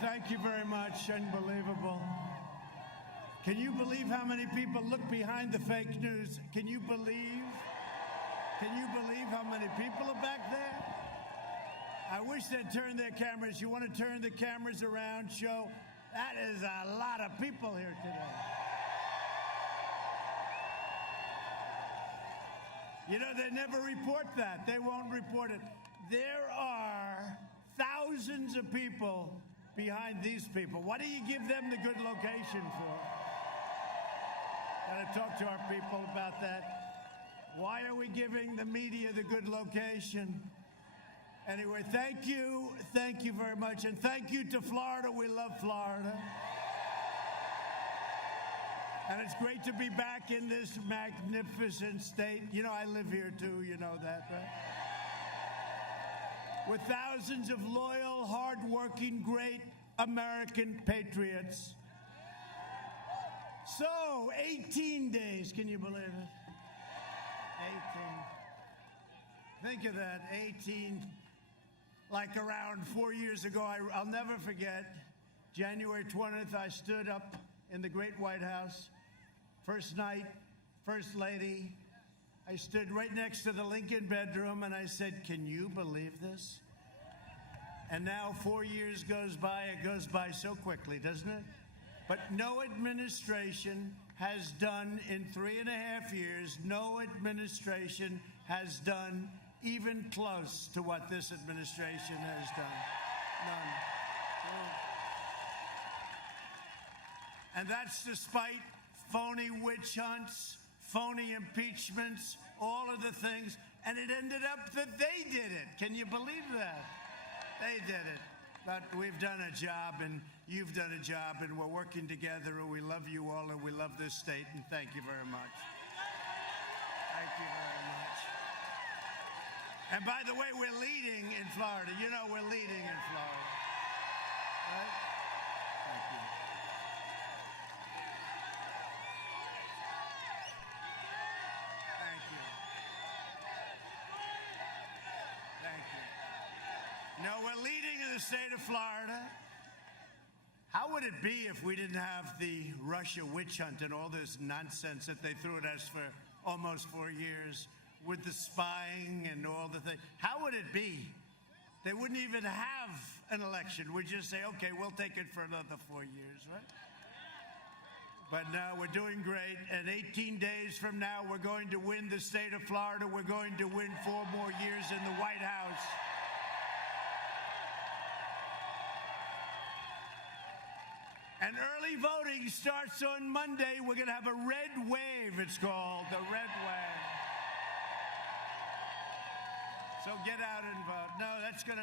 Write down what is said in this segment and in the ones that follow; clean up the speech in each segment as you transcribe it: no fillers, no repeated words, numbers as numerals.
Thank you very much. Unbelievable. Can you believe how many people look behind the fake news? Can you believe how many people are back there? I wish they'd turn their cameras. You want to turn the cameras around, show? That is a lot of people here today. You know, they never report that. They won't report it. There are thousands of people behind these people. What do you give them the good location for? Got to talk to our people about that. Why are we giving the media the good location? Anyway, thank you very much. And thank you to Florida. We love Florida. And it's great to be back in this magnificent state. You know, I live here too, you know that, right? With thousands of loyal, hardworking, great American patriots. So, 18 days, can you believe it? 18. Think of that, 18. Like around 4 years ago, I'll never forget, January 20th, I stood up in the great White House. First night, First Lady. I stood right next to the Lincoln bedroom and I said, can you believe this? And now 4 years goes by. It goes by so quickly, doesn't it? But no administration has done in 3.5 years, no administration has done even close to what this administration has done. None. And that's despite phony witch hunts, phony impeachments, all of the things. And it ended up that they did it. Can you believe that? They did it. But we've done a job, and you've done a job, and we're working together, and we love you all, and we love this state, and thank you very much. Thank you very much. And by the way, we're leading in Florida. You know we're leading in Florida. Right? Thank you. Thank you. Thank you. No, we're leading in the state of Florida. How would it be if we didn't have the Russia witch hunt and all this nonsense that they threw at us for almost 4 years with the spying and all the things? How would it be? They wouldn't even have an election. We'd just say, okay, we'll take it for another 4 years, right? But now we're doing great. And 18 days from now, we're going to win the state of Florida. We're going to win 4 more years in the White House. And early voting starts on Monday. We're going to have a red wave, it's called, the red wave. So get out and vote. No,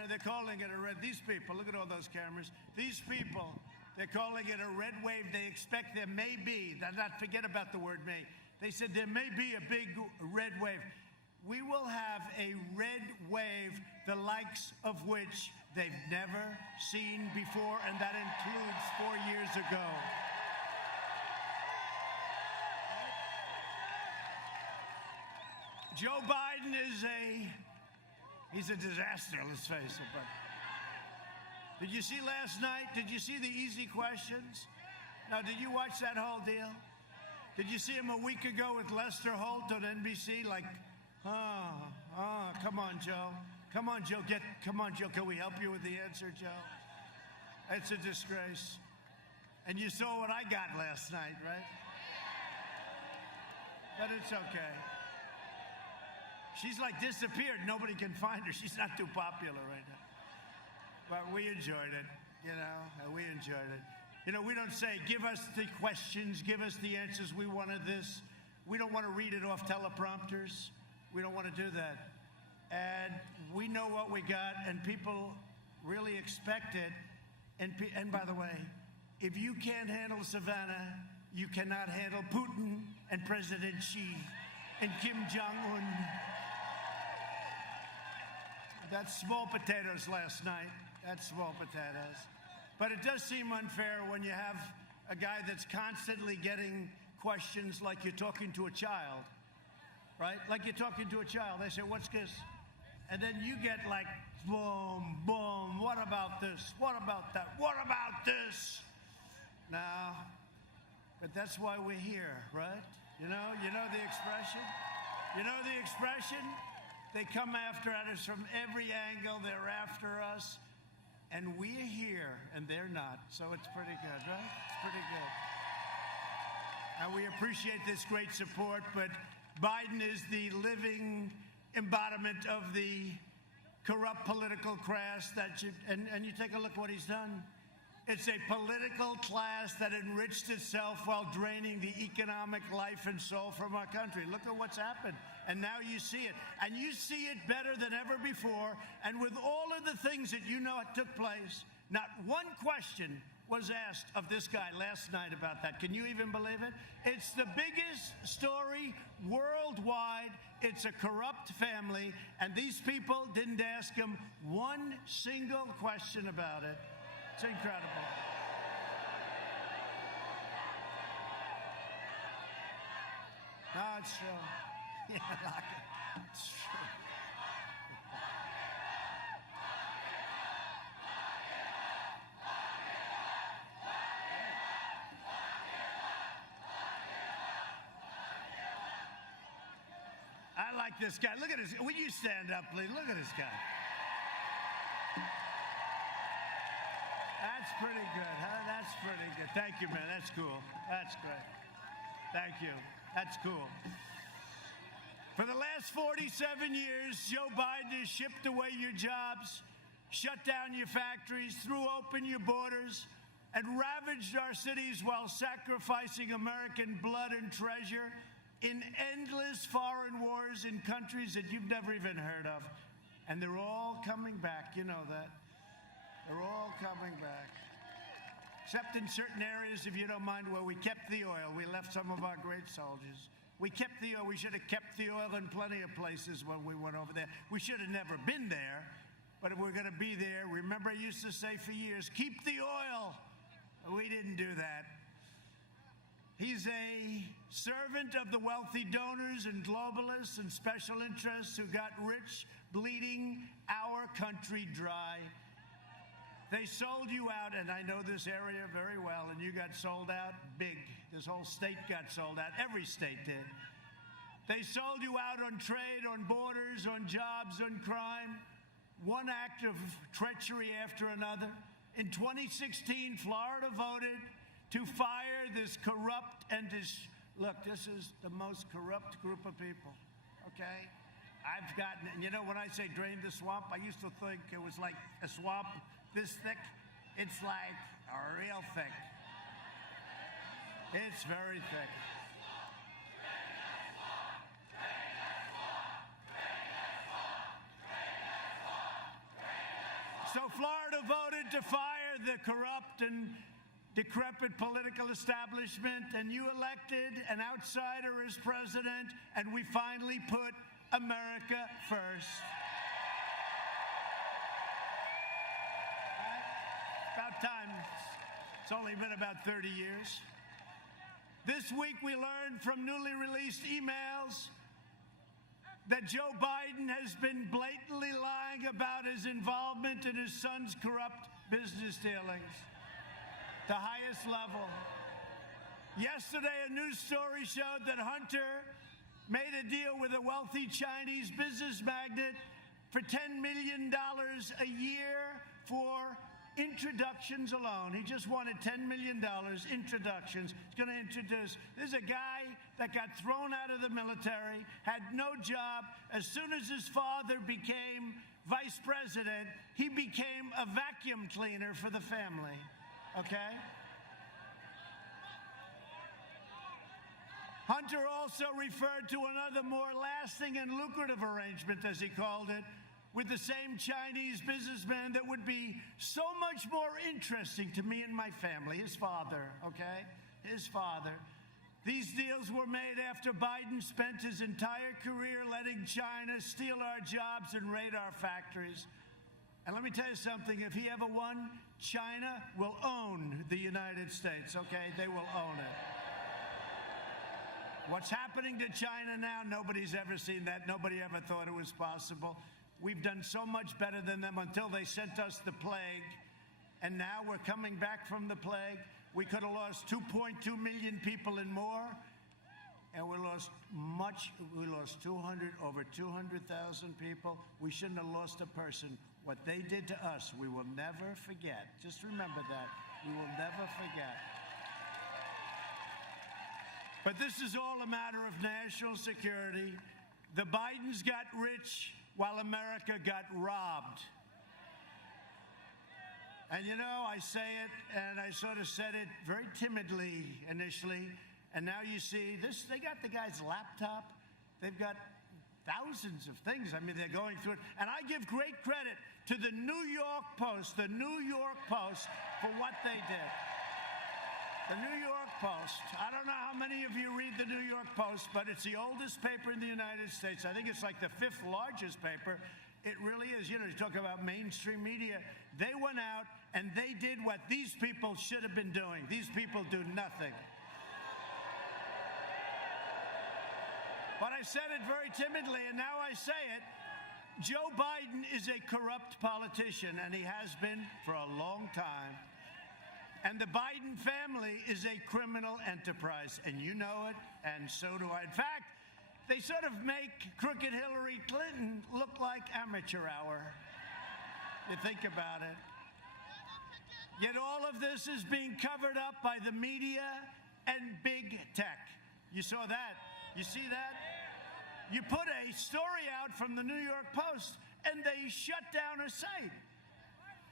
they're calling it a red, these people, look at all those cameras. These people, they're calling it a red wave. They expect there may be, forget about the word may. They said there may be a big red wave. We will have a red wave, the likes of which they've never seen before, and that includes 4 years ago. Joe Biden he's a disaster, let's face it. But did you see last night? Did you see the easy questions? Now, did you watch that whole deal? Did you see him a week ago with Lester Holt on NBC? Like, come on, Joe. Come on, Joe. Can we help you with the answer, Joe? It's a disgrace. And you saw what I got last night, right? But it's okay. She's like disappeared. Nobody can find her. She's not too popular right now. But we enjoyed it, you know. We enjoyed it. You know, we don't say, give us the questions, give us the answers. We wanted this. We don't want to read it off teleprompters. We don't want to do that. And we know what we got, and people really expect it. And by the way, if you can't handle Savannah, you cannot handle Putin and President Xi and Kim Jong-un. That's small potatoes last night. That's small potatoes. But it does seem unfair when you have a guy that's constantly getting questions like you're talking to a child, right? Like you're talking to a child. They say, what's this? And then you get like, boom, boom, what about this? What about that? What about this? Now, but that's why we're here, right? You know the expression? You know the expression? They come after us from every angle. They're after us. And we're here, and they're not. So it's pretty good, right? It's pretty good. And we appreciate this great support, but Biden is the living embodiment of the corrupt political class and you take a look what he's done. It's a political class that enriched itself while draining the economic life and soul from our country. Look at what's happened. And now you see it. And you see it better than ever before. And with all of the things that you know took place, not one question was asked of this guy last night about that. Can you even believe it? It's the biggest story worldwide. It's a corrupt family, and these people didn't ask him one single question about it. It's incredible. No, it's true. Yeah, like it. It's true. I like this guy. Look at this. Will you stand up, please? Look at this guy. That's pretty good, huh? That's pretty good. Thank you, man. That's cool. That's great. Thank you. That's cool. For the last 47 years, Joe Biden has shipped away your jobs, shut down your factories, threw open your borders, and ravaged our cities while sacrificing American blood and treasure in endless foreign wars in countries that you've never even heard of. And they're all coming back. You know that. They're all coming back. Except in certain areas, if you don't mind, where we kept the oil. We left some of our great soldiers. We kept the oil. We should have kept the oil in plenty of places when we went over there. We should have never been there. But if we're going to be there, remember I used to say for years, keep the oil. We didn't do that. He's a servant of the wealthy donors and globalists and special interests who got rich, bleeding our country dry. They sold you out, and I know this area very well, and you got sold out big. This whole state got sold out. Every state did. They sold you out on trade, on borders, on jobs, on crime. One act of treachery after another. In 2016, Florida voted to fire this corrupt and look, this is the most corrupt group of people, okay? I've gotten, and you know, when I say drain the swamp, I used to think it was like a swamp this thick. It's like real thick. It's very thick. So Florida voted to fire the corrupt and decrepit political establishment, and you elected an outsider as president, and we finally put America first. About time. It's only been about 30 years. This week we learned from newly released emails that Joe Biden has been blatantly lying about his involvement in his son's corrupt business dealings. The highest level. Yesterday, a news story showed that Hunter made a deal with a wealthy Chinese business magnate for $10 million a year for introductions alone. He just wanted $10 million introductions. He's going to introduce. This is a guy that got thrown out of the military, had no job. As soon as his father became vice president, he became a vacuum cleaner for the family. Okay? Hunter also referred to another more lasting and lucrative arrangement, as he called it, with the same Chinese businessman that would be so much more interesting to me and my family, his father, okay? His father. These deals were made after Biden spent his entire career letting China steal our jobs and raid our factories. And let me tell you something, if he ever won, China will own the United States, okay? They will own it. What's happening to China now, nobody's ever seen that. Nobody ever thought it was possible. We've done so much better than them until they sent us the plague. And now we're coming back from the plague. We could have lost 2.2 million people and more. And we lost over 200,000 people. We shouldn't have lost a person. What they did to us, we will never forget. Just remember that. We will never forget. But this is all a matter of national security. The Bidens got rich while America got robbed. And you know, I say it, and I sort of said it very timidly initially, and now you see this, they got the guy's laptop. They've got thousands of things. I mean, they're going through it. And I give great credit to the New York Post, for what they did. The New York Post. I don't know how many of you read the New York Post, but it's the oldest paper in the United States. I think it's like the 5th largest paper. It really is. You know, you talk about mainstream media. They went out and they did what these people should have been doing. These people do nothing. But I said it very timidly, and now I say it. Joe Biden is a corrupt politician, and he has been for a long time. And the Biden family is a criminal enterprise, and you know it, and so do I. In fact, they sort of make crooked Hillary Clinton look like amateur hour. You think about it. Yet all of this is being covered up by the media and big tech. You saw that? You see that? You put a story out from the New York Post, and they shut down her site.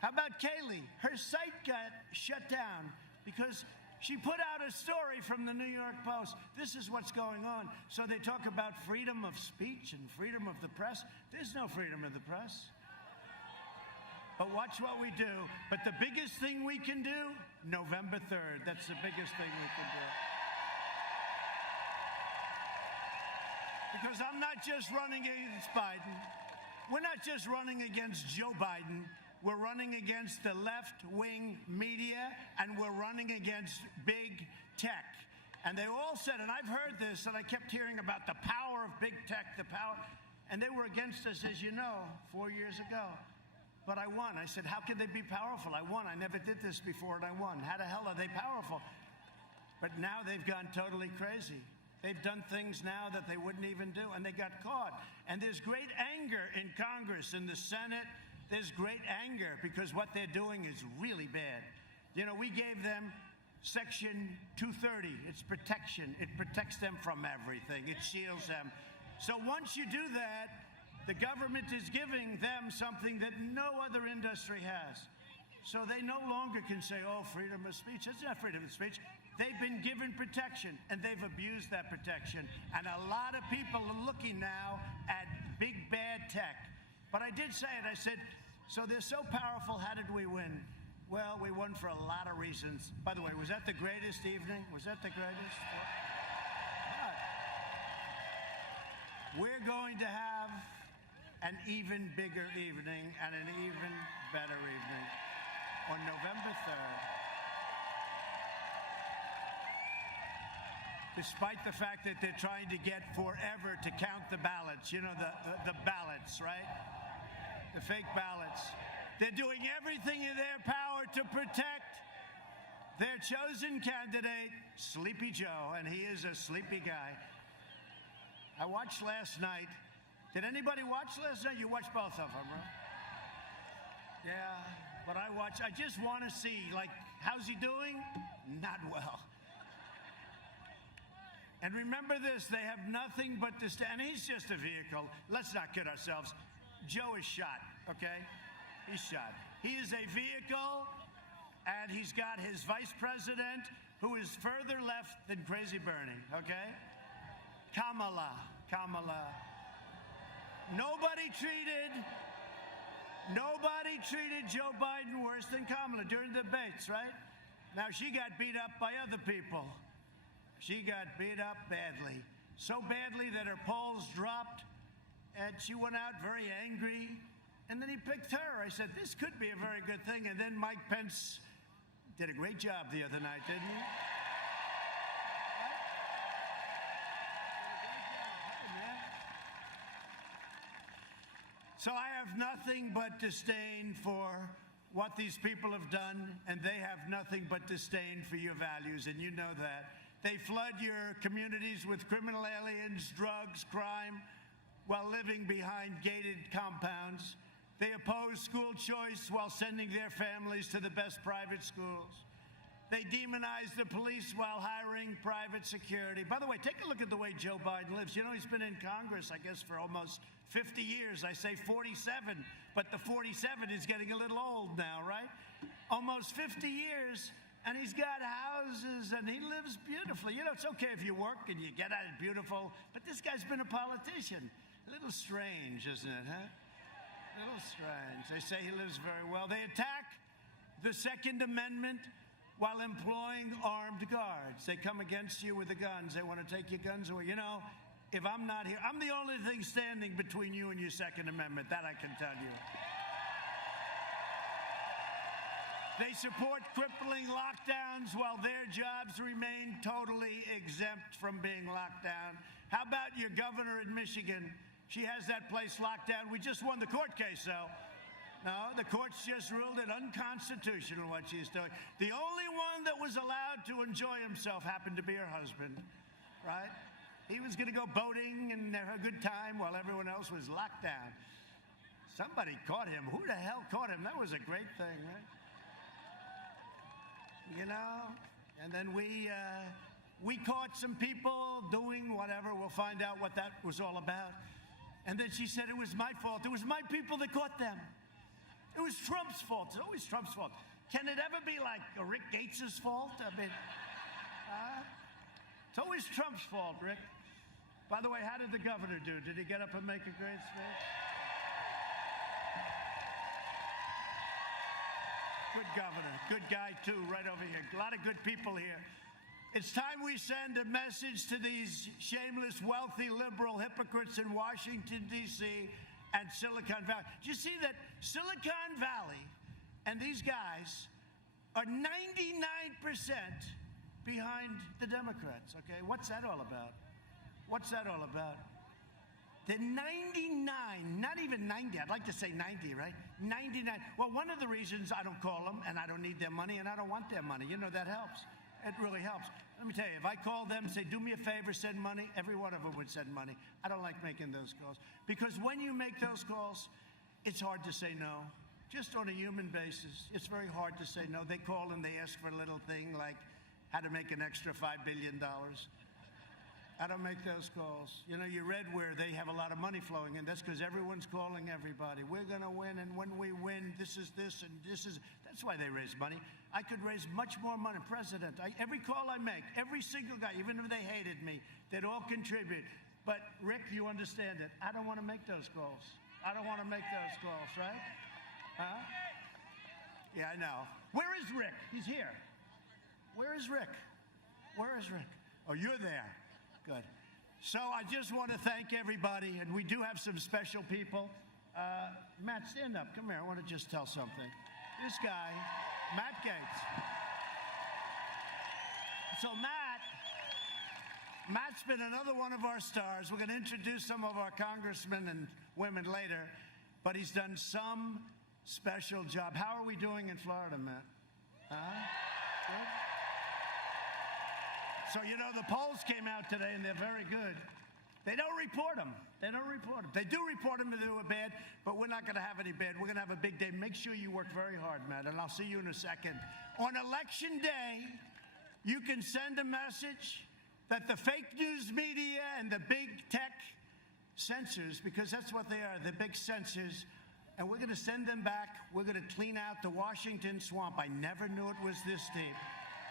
How about Kaylee? Her site got shut down because she put out a story from the New York Post. This is what's going on. So they talk about freedom of speech and freedom of the press. There's no freedom of the press. But watch what we do. But the biggest thing we can do, November 3rd. That's the biggest thing we can do. Because I'm not just running against Biden. We're not just running against Joe Biden. We're running against the left-wing media, and we're running against big tech. And they all said, and I've heard this, and I kept hearing about the power of big tech, the power. And they were against us, as you know, 4 years ago. But I won. I said, how can they be powerful? I won. I never did this before, and I won. How the hell are they powerful? But now they've gone totally crazy. They've done things now that they wouldn't even do, and they got caught. And there's great anger in Congress, in the Senate. There's great anger because what they're doing is really bad. You know, we gave them Section 230. It's protection. It protects them from everything. It shields them. So once you do that, the government is giving them something that no other industry has. So they no longer can say, oh, freedom of speech. That's not freedom of speech. They've been given protection, and they've abused that protection. And a lot of people are looking now at big, bad tech. But I did say it. I said, so they're so powerful, how did we win? Well, we won for a lot of reasons. By the way, was that the greatest evening? Was that the greatest? We're going to have an even bigger evening and an even better evening on November 3rd. Despite the fact that they're trying to get forever to count the ballots, you know, the ballots, right? The fake ballots. They're doing everything in their power to protect their chosen candidate, Sleepy Joe, and he is a sleepy guy. I watched last night. Did anybody watch last night? You watched both of them, right? Yeah, but I just want to see, like, how's he doing? Not well. And remember this, they have nothing but this, and he's just a vehicle. Let's not kid ourselves. Joe is shot, okay? He's shot. He is a vehicle, and he's got his vice president, who is further left than Crazy Bernie, okay? Kamala. Nobody treated Joe Biden worse than Kamala during the debates, right? Now, she got beat up by other people. She got beat up badly. So badly that her polls dropped, and she went out very angry. And then he picked her. I said, this could be a very good thing. And then Mike Pence did a great job the other night, didn't he? So I have nothing but disdain for what these people have done, and they have nothing but disdain for your values, and you know that. They flood your communities with criminal aliens, drugs, crime, while living behind gated compounds. They oppose school choice while sending their families to the best private schools. They demonize the police while hiring private security. By the way, take a look at the way Joe Biden lives. You know, he's been in Congress, I guess, for almost 50 years. I say 47, but the 47 is getting a little old now, right? Almost 50 years, and he's got houses, and he lives beautifully. You know, it's okay if you work and you get at it beautiful, but this guy's been a politician. A little strange, isn't it, huh? A little strange. They say he lives very well. They attack the Second Amendment while employing armed guards. They come against you with the guns. They want to take your guns away. You know, if I'm not here, I'm the only thing standing between you and your Second Amendment. That I can tell you. They support crippling lockdowns while their jobs remain totally exempt from being locked down. How about your governor in Michigan? She has that place locked down. We just won the court case, though. No, the courts just ruled it unconstitutional what she's doing. The only one that was allowed to enjoy himself happened to be her husband, right? He was going to go boating and have a good time while everyone else was locked down. Somebody caught him. Who the hell caught him? That was a great thing, right? You know? And then we caught some people doing whatever. We'll find out what that was all about. And then she said it was my fault. It was my people that caught them. It was Trump's fault. It's always Trump's fault. Can it ever be like Rick Gates' fault? I mean, it's always Trump's fault, Rick. By the way, how did the governor do? Did he get up and make a great speech? Good governor. Good guy, too, right over here. A lot of good people here. It's time we send a message to these shameless, wealthy, liberal hypocrites in Washington, D.C., and Silicon Valley. Do you see that Silicon Valley and these guys are 99% behind the Democrats, okay? What's that all about? What's that all about? They're 99, not even 90. I'd like to say 90, right? 99. Well, one of the reasons I don't call them, and I don't need their money, and I don't want their money. You know, that helps. It really helps. Let me tell you, if I call them, say, do me a favor, send money, every one of them would send money. I don't like making those calls. Because when you make those calls, it's hard to say no. Just on a human basis, it's very hard to say no. They call and they ask for a little thing like how to make an extra $5 billion. I don't make those calls. You know, you read where they have a lot of money flowing in. That's because everyone's calling everybody. We're going to win, and when we win, this is this, and this is... That's why they raise money. I could raise much more money. President, every call I make, every single guy, even if they hated me, they'd all contribute. But, Rick, you understand it. I don't want to make those calls. I don't want to make those calls, right? Huh? Yeah, I know. Where is Rick? He's here. Where is Rick? Where is Rick? Oh, you're there. Good. So I just want to thank everybody, and we do have some special people. Matt, stand up. Come here. I want to just tell something. This guy, Matt Gaetz. So Matt's been another one of our stars. We're going to introduce some of our congressmen and women later, but he's done some special job. How are we doing in Florida, Matt? Good? So, you know, the polls came out today, and they're very good. They don't report them. They don't report them. They do report them if they were bad, but we're not going to have any bad. We're going to have a big day. Make sure you work very hard, Matt, and I'll see you in a second. On Election Day, you can send a message that the fake news media and the big tech censors, because that's what they are, the big censors, and we're going to send them back. We're going to clean out the Washington swamp. I never knew it was this deep,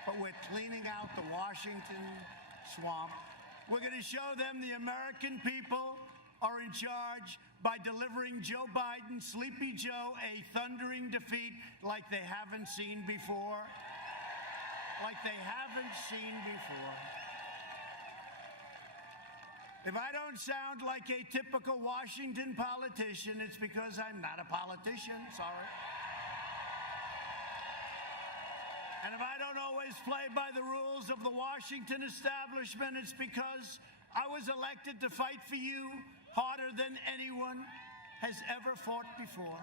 but we're cleaning out the Washington swamp. We're going to show them the American people are in charge by delivering Joe Biden, Sleepy Joe, a thundering defeat like they haven't seen before. Like they haven't seen before. If I don't sound like a typical Washington politician, it's because I'm not a politician. Sorry. And if I don't always play by the rules of the Washington establishment, it's because I was elected to fight for you harder than anyone has ever fought before.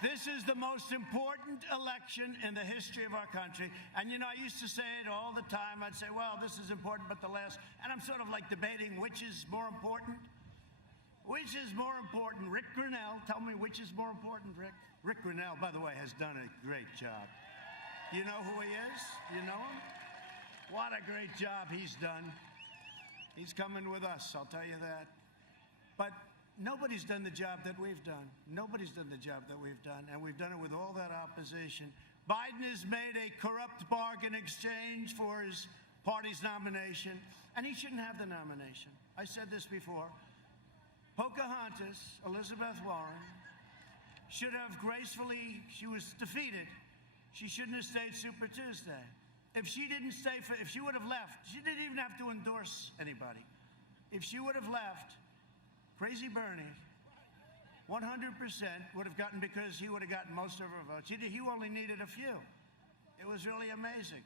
This is the most important election in the history of our country. And, you know, I used to say it all the time. I'd say, well, this is important, but the last. And I'm sort of like debating which is more important. Which is more important? Rick Grinnell, tell me which is more important, Rick. Rick Grinnell, by the way, has done a great job. You know who he is? You know him? What a great job he's done. He's coming with us, I'll tell you that. But nobody's done the job that we've done. Nobody's done the job that we've done, and we've done it with all that opposition. Biden has made a corrupt bargain exchange for his party's nomination, and he shouldn't have the nomination. I said this before. Pocahontas, Elizabeth Warren, should have gracefully, she was defeated. She shouldn't have stayed Super Tuesday. If she didn't stay, if she would have left, she didn't even have to endorse anybody. If she would have left, Crazy Bernie, 100% would have gotten, because he would have gotten most of her votes. He only needed a few. It was really amazing.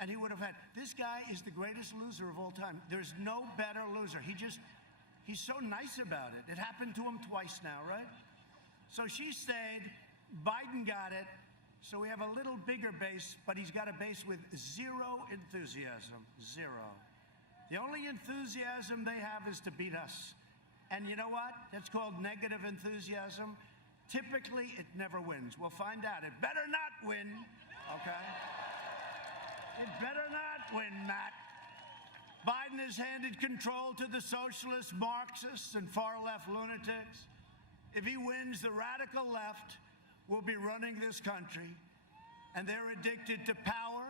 And he would have had, this guy is the greatest loser of all time. There's no better loser. He's so nice about it. It happened to him twice now, right? So she stayed, Biden got it, so we have a little bigger base, but he's got a base with zero enthusiasm, zero. The only enthusiasm they have is to beat us. And you know what? That's called negative enthusiasm. Typically, it never wins. We'll find out. It better not win, okay? It better not win, Matt. Biden has handed control to the socialists, Marxists, and far-left lunatics. If he wins, the radical left will be running this country, and they're addicted to power,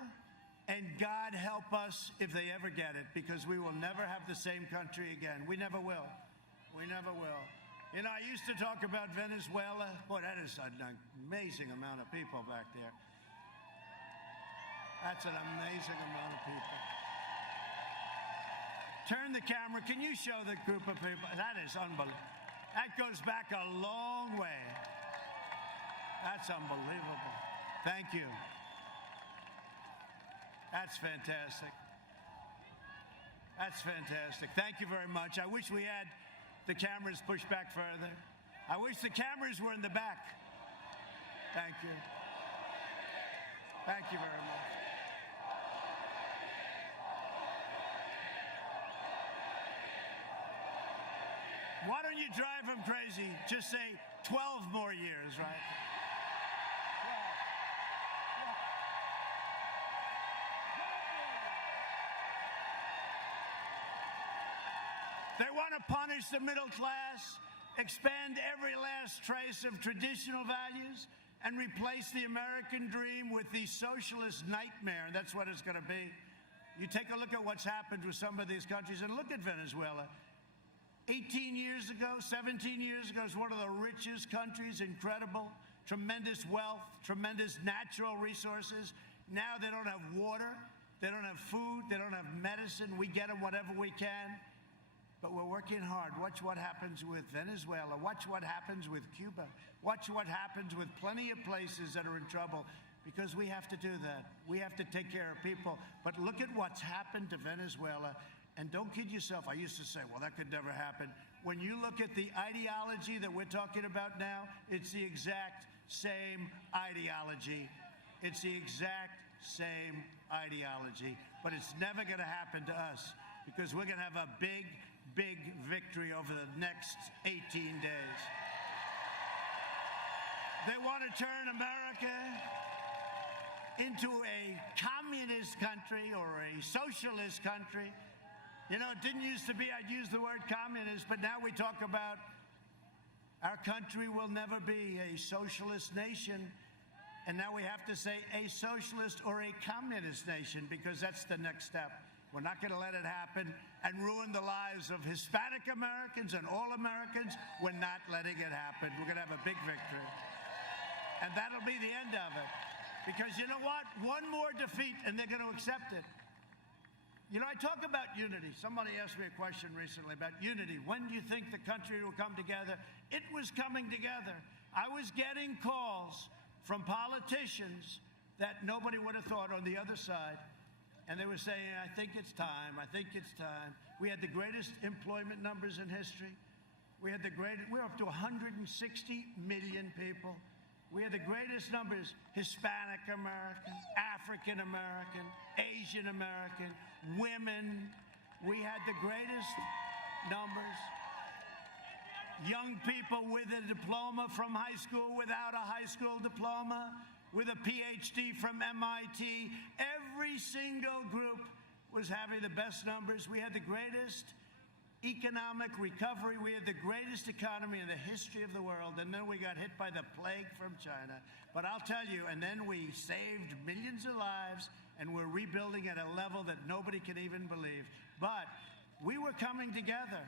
and God help us if they ever get it, because we will never have the same country again. We never will. We never will. You know, I used to talk about Venezuela. Boy, that is an amazing amount of people back there. That's an amazing amount of people. Turn the camera. Can you show the group of people? That is unbelievable. That goes back a long way. That's unbelievable. Thank you. That's fantastic. That's fantastic. Thank you very much. I wish we had the cameras pushed back further. I wish the cameras were in the back. Thank you. Thank you very much. Why don't you drive them crazy? Just say 12 more years, right? They want to punish the middle class, expand every last trace of traditional values, and replace the American dream with the socialist nightmare. And that's what it's going to be. You take a look at what's happened with some of these countries, and look at Venezuela. 18 years ago, 17 years ago, it's one of the richest countries, incredible, tremendous wealth, tremendous natural resources. Now they don't have water, they don't have food, they don't have medicine. We get them whatever we can. But we're working hard. Watch what happens with Venezuela. Watch what happens with Cuba. Watch what happens with plenty of places that are in trouble, because we have to do that. We have to take care of people. But look at what's happened to Venezuela. And don't kid yourself. I used to say, well, that could never happen. When you look at the ideology that we're talking about now, it's the exact same ideology. It's the exact same ideology. But it's never going to happen to us, because we're going to have a big victory over the next 18 days. They want to turn America into a communist country or a socialist country. You know, it didn't used to be, I'd use the word communist, but now we talk about our country will never be a socialist nation. And now we have to say a socialist or a communist nation, because that's the next step. We're not going to let it happen and ruin the lives of Hispanic Americans and all Americans. We're not letting it happen. We're going to have a big victory. And that'll be the end of it. Because you know what? One more defeat and they're going to accept it. You know, I talk about unity. Somebody asked me a question recently about unity. When do you think the country will come together? It was coming together. I was getting calls from politicians that nobody would have thought on the other side. And they were saying, I think it's time, I think it's time. We had the greatest employment numbers in history. We're up to 160 million people. We had the greatest numbers, Hispanic American, African American, Asian American, women. We had the greatest numbers. Young people with a diploma from high school, without a high school diploma, with a PhD from MIT. Every single group was having the best numbers. We had the greatest economic recovery. We had the greatest economy in the history of the world. And then we got hit by the plague from China. But I'll tell you, and then we saved millions of lives, and we're rebuilding at a level that nobody can even believe. But we were coming together.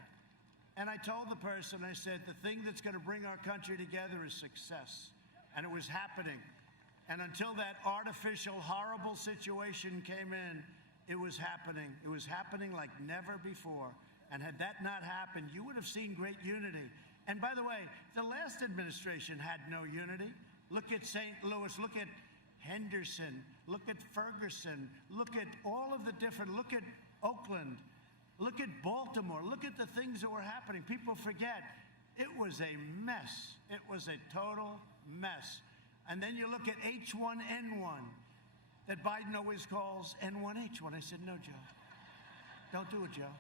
And I told the person, I said, the thing that's going to bring our country together is success. And it was happening. And until that artificial, horrible situation came in, it was happening. It was happening like never before. And had that not happened, you would have seen great unity. And by the way, the last administration had no unity. Look at St. Louis, look at Henderson, look at Ferguson, look at all of the different, look at Oakland, look at Baltimore, look at the things that were happening. People forget, it was a mess. It was a total mess. And then you look at H1N1 that Biden always calls N1H1. I said, no, Joe. Don't do it, Joe.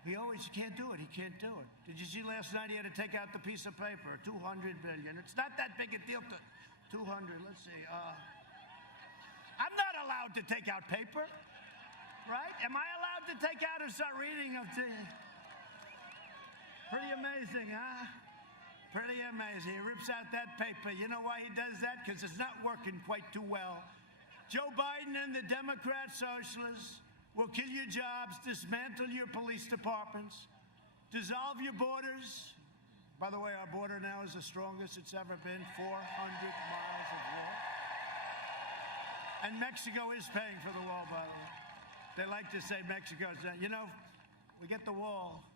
He can't do it. He can't do it. Did you see last night he had to take out the piece of paper, 200 billion. It's not that big a deal to 200. Let's see. I'm not allowed to take out paper, right? Am I allowed to take out and start reading them to you? Pretty amazing, huh? Pretty amazing. He rips out that paper. You know why he does that? Because it's not working quite too well. Joe Biden and the Democrat socialists will kill your jobs, dismantle your police departments, dissolve your borders. By the way, our border now is the strongest it's ever been, 400 miles of wall. And Mexico is paying for the wall, by the way. They like to say Mexico's, you know, we get the wall.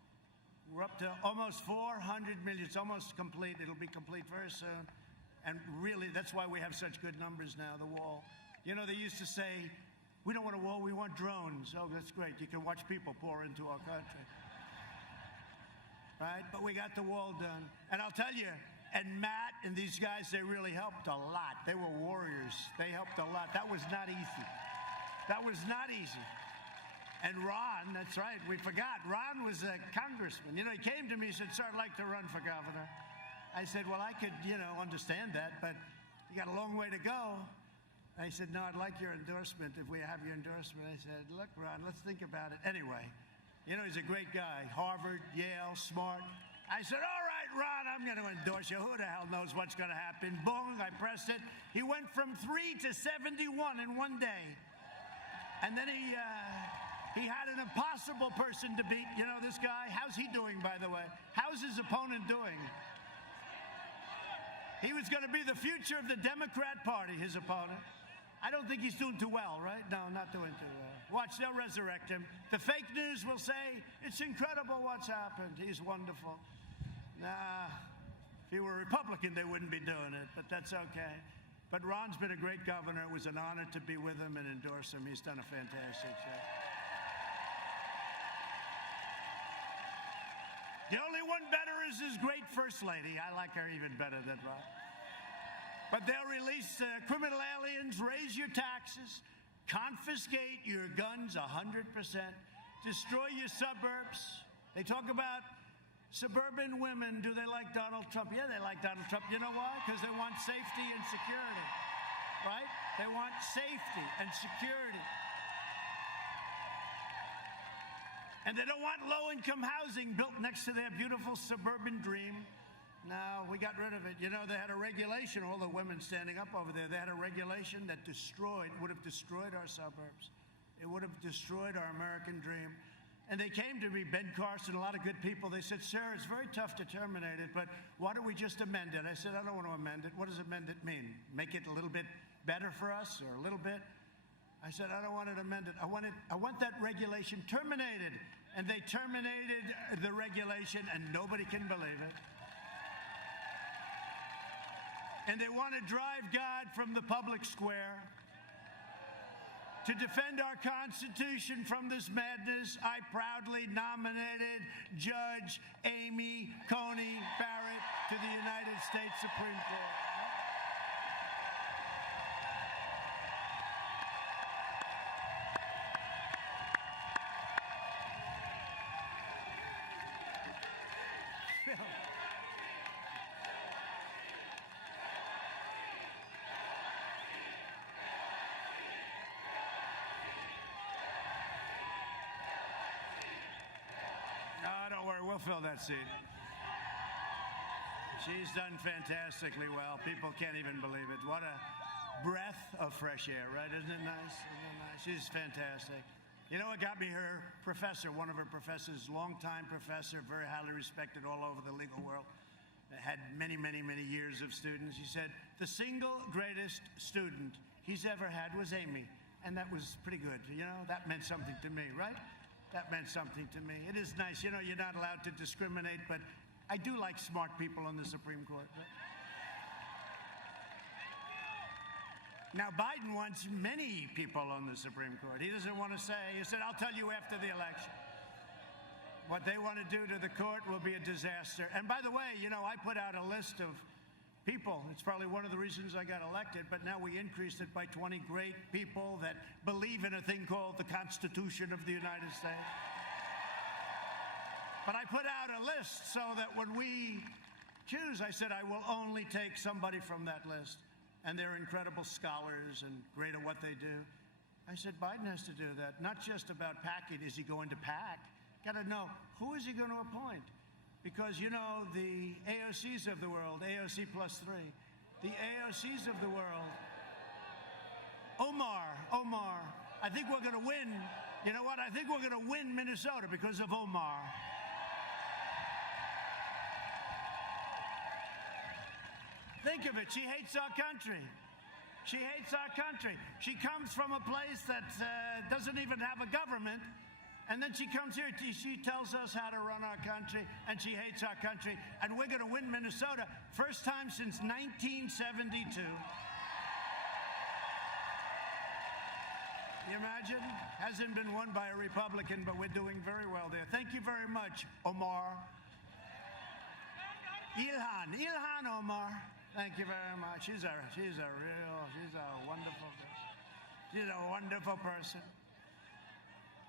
We're up to almost 400 million. It's almost complete. It'll be complete very soon. And really, that's why we have such good numbers now, the wall. You know, they used to say, we don't want a wall, we want drones. Oh, that's great. You can watch people pour into our country. Right? But we got the wall done. And I'll tell you, and Matt and these guys, they really helped a lot. They were warriors. They helped a lot. That was not easy. That was not easy. And Ron, that's right, we forgot. Ron was a congressman. You know, he came to me, he said, sir, I'd like to run for governor. I said, well, I could, understand that, but you got a long way to go. I said, no, I'd like your endorsement if we have your endorsement. I said, look, Ron, let's think about it. Anyway, he's a great guy. Harvard, Yale, smart. I said, all right, Ron, I'm going to endorse you. Who the hell knows what's going to happen? Boom, I pressed it. He went from 3 to 71 in one day. And then he had an impossible person to beat. You know, this guy, how's he doing, by the way? How's his opponent doing? He was going to be the future of the Democrat Party, his opponent. I don't think he's doing too well, right? No, not doing too well. Watch, they'll resurrect him. The fake news will say, it's incredible what's happened. He's wonderful. Nah, if he were a Republican, they wouldn't be doing it, but that's okay. But Ron's been a great governor. It was an honor to be with him and endorse him. He's done a fantastic job. The only one better is his great first lady. I like her even better than Ron. But they'll release criminal aliens, raise your taxes, confiscate your guns 100%, destroy your suburbs. They talk about suburban women. Do they like Donald Trump? Yeah, they like Donald Trump. You know why? Because they want safety and security, right? They want safety and security. And they don't want low-income housing built next to their beautiful suburban dream. No, we got rid of it. You know, they had a regulation, all the women standing up over there, they had a regulation that would have destroyed our suburbs. It would have destroyed our American dream. And they came to me, Ben Carson, a lot of good people. They said, sir, it's very tough to terminate it, but why don't we just amend it? I said, I don't want to amend it. What does amend it mean? Make it a little bit better for us or a little bit? I said, I don't want it amended. I want that regulation terminated. And they terminated the regulation, and nobody can believe it. And they want to drive God from the public square. To defend our Constitution from this madness, I proudly nominated Judge Amy Coney Barrett to the United States Supreme Court. No, don't worry, we'll fill that seat. She's done fantastically well. People can't even believe it. What a breath of fresh air, right? Isn't it nice? Isn't it nice? She's fantastic. You know what got me? Her professor, one of her professors, longtime professor, very highly respected all over the legal world, had many, many, many years of students. He said, the single greatest student he's ever had was Amy. And that was pretty good. You know, that meant something to me, right? That meant something to me. It is nice. You know, you're not allowed to discriminate, but I do like smart people on the Supreme Court. Right? Now, Biden wants many people on the Supreme Court. He doesn't want to say, he said, I'll tell you after the election. What they want to do to the court will be a disaster. And by the way, you know, I put out a list of people. It's probably one of the reasons I got elected, but now we increased it by 20 great people that believe in a thing called the Constitution of the United States. But I put out a list so that when we choose, I said I will only take somebody from that list. And they're incredible scholars and great at what they do. I said Biden has to do that, not just about packing. Is he going to pack? Got to know, who is he going to appoint? Because, you know, the AOCs of the world, AOC plus 3, the AOCs of the world, Omar, I think we're going to win. You know what? I think we're going to win Minnesota because of Omar. Think of it. She hates our country. She hates our country. She comes from a place that doesn't even have a government. And then she comes here. She tells us how to run our country. And she hates our country. And we're going to win Minnesota. First time since 1972. You imagine? Hasn't been won by a Republican, but we're doing very well there. Thank you very much, Omar. Ilhan Omar. Thank you very much. She's a wonderful person.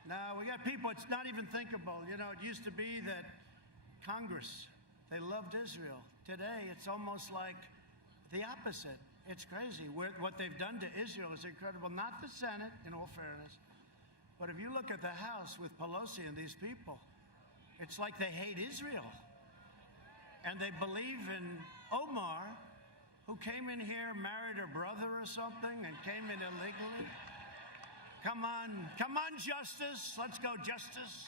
Now, we got people, it's not even thinkable. You know, it used to be that Congress, they loved Israel. Today, it's almost like the opposite. It's crazy. What they've done to Israel is incredible. Not the Senate, in all fairness. But if you look at the House with Pelosi and these people, it's like they hate Israel. And they believe in Omar, who came in here, married her brother or something, and came in illegally. Come on, Justice. Let's go, Justice.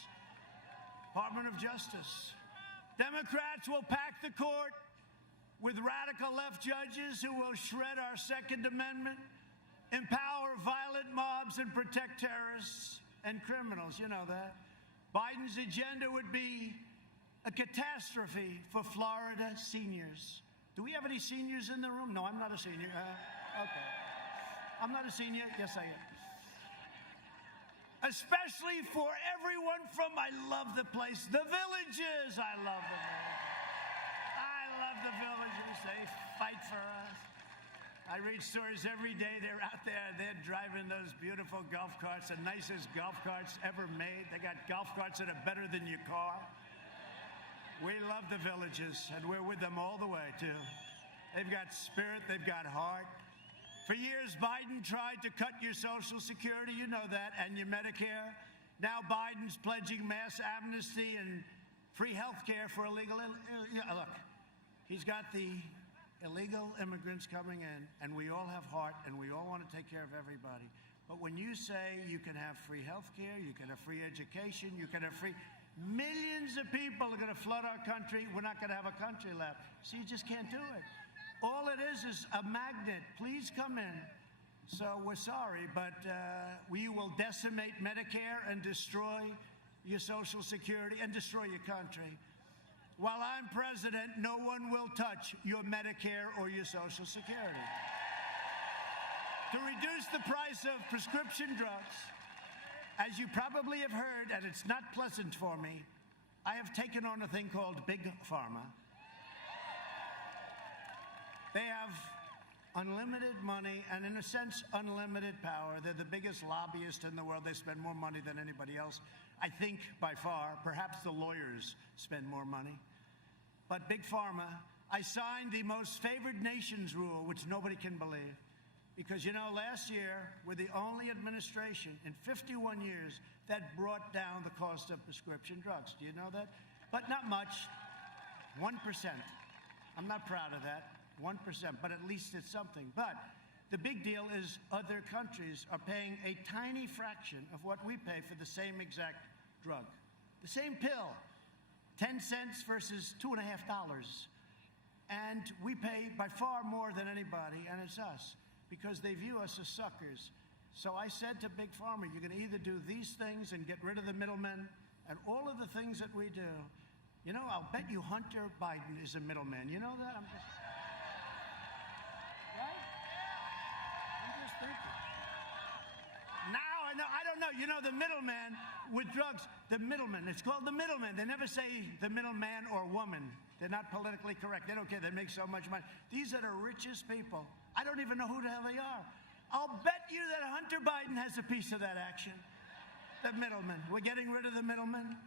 Department of Justice. Democrats will pack the court with radical left judges who will shred our Second Amendment, empower violent mobs, and protect terrorists and criminals. You know that. Biden's agenda would be a catastrophe for Florida seniors. Do we have any seniors in the room? No, I'm not a senior. Okay. I'm not a senior. Yes, I am. Especially for everyone from, I love the place, the Villages. I love the Villages. I love the Villages. They fight for us. I read stories every day. They're out there. They're driving those beautiful golf carts, the nicest golf carts ever made. They got golf carts that are better than your car. We love the Villages, and we're with them all the way, too. They've got spirit. They've got heart. For years, Biden tried to cut your Social Security, you know that, and your Medicare. Now Biden's pledging mass amnesty and free health care for illegal... Look, he's got the illegal immigrants coming in, and we all have heart, and we all want to take care of everybody. But when you say you can have free health care, you can have free education, you can have free... Millions of people are going to flood our country. We're not going to have a country left. So you just can't do it. All it is a magnet. Please come in. So we're sorry, but we will decimate Medicare and destroy your Social Security and destroy your country. While I'm president, no one will touch your Medicare or your Social Security. to reduce the price of prescription drugs. As you probably have heard, and it's not pleasant for me, I have taken on a thing called Big Pharma. They have unlimited money and, in a sense, unlimited power. They're the biggest lobbyist in the world. They spend more money than anybody else. I think by far, perhaps the lawyers spend more money. But Big Pharma, I signed the most favored nations rule, which nobody can believe. Because, you know, last year, we're the only administration in 51 years that brought down the cost of prescription drugs. Do you know that? But not much. 1%. I'm not proud of that. 1%, but at least it's something. But the big deal is other countries are paying a tiny fraction of what we pay for the same exact drug. The same pill, 10 cents versus $2.50. And we pay by far more than anybody, and it's us, because they view us as suckers. So I said to Big Pharma, you're going to either do these things and get rid of the middlemen and all of the things that we do. You know, I'll bet you Hunter Biden is a middleman. You know that? I'm just thinking. Now I know, I don't know. You know, the middleman with drugs, the middleman, it's called the middleman. They never say the middleman or woman. They're not politically correct. They don't care. They make so much money. These are the richest people. I don't even know who the hell they are. I'll bet you that Hunter Biden has a piece of that action. The middleman. We're getting rid of the middleman.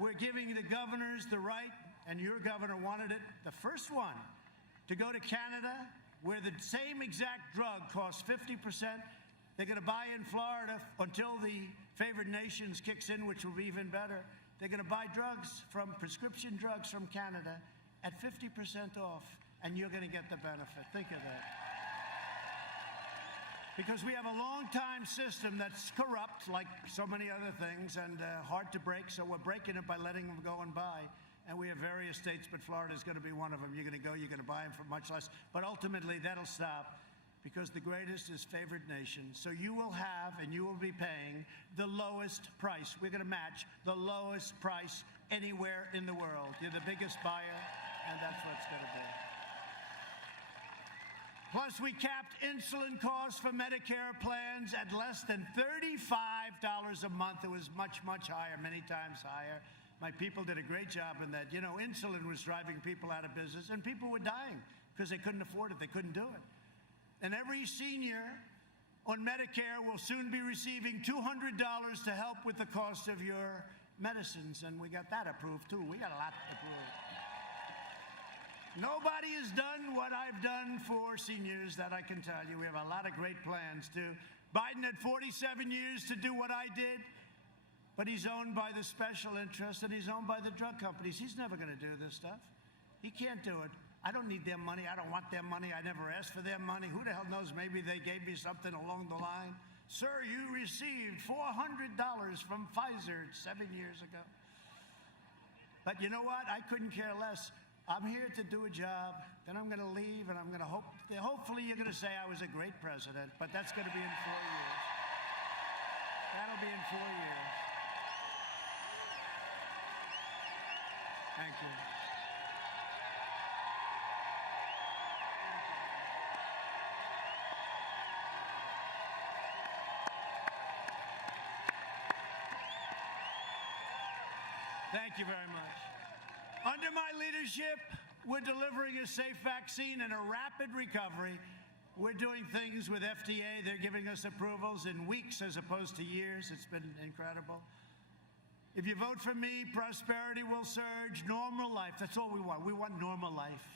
We're giving the governors the right, and your governor wanted it, the first one, to go to Canada, where the same exact drug costs 50%. They're going to buy in Florida until the favored nations kicks in, which will be even better. They're going to buy prescription drugs from Canada at 50% off, and you're going to get the benefit. Think of that. Because we have a long-time system that's corrupt, like so many other things, and hard to break, so we're breaking it by letting them go and buy. And we have various states, but Florida is going to be one of them. You're going to go, you're going to buy them for much less. But ultimately, that'll stop, because the greatest is favored nation. So you will have, and you will be paying, the lowest price. We're going to match the lowest price anywhere in the world. You're the biggest buyer, and that's what it's going to be. Plus, we capped insulin costs for Medicare plans at less than $35 a month. It was much, much higher, many times higher. My people did a great job in that. You know, insulin was driving people out of business, and people were dying because they couldn't afford it. They couldn't do it. And every senior on Medicare will soon be receiving $200 to help with the cost of your medicines. And we got that approved, too. We got a lot approved. Nobody has done what I've done for seniors, that I can tell you. We have a lot of great plans, too. Biden had 47 years to do what I did, but he's owned by the special interests, and he's owned by the drug companies. He's never going to do this stuff. He can't do it. I don't need their money. I don't want their money. I never asked for their money. Who the hell knows? Maybe they gave me something along the line. Sir, you received $400 from Pfizer 7 years ago. But you know what? I couldn't care less. I'm here to do a job, then I'm going to leave, and I'm going to hopefully you're going to say I was a great president, but that's going to be in 4 years. That'll be in 4 years. Thank you. Thank you very much. Under my leadership, we're delivering a safe vaccine and a rapid recovery. We're doing things with FDA. They're giving us approvals in weeks as opposed to years. It's been incredible. If you vote for me, prosperity will surge, normal life. That's all we want. We want normal life,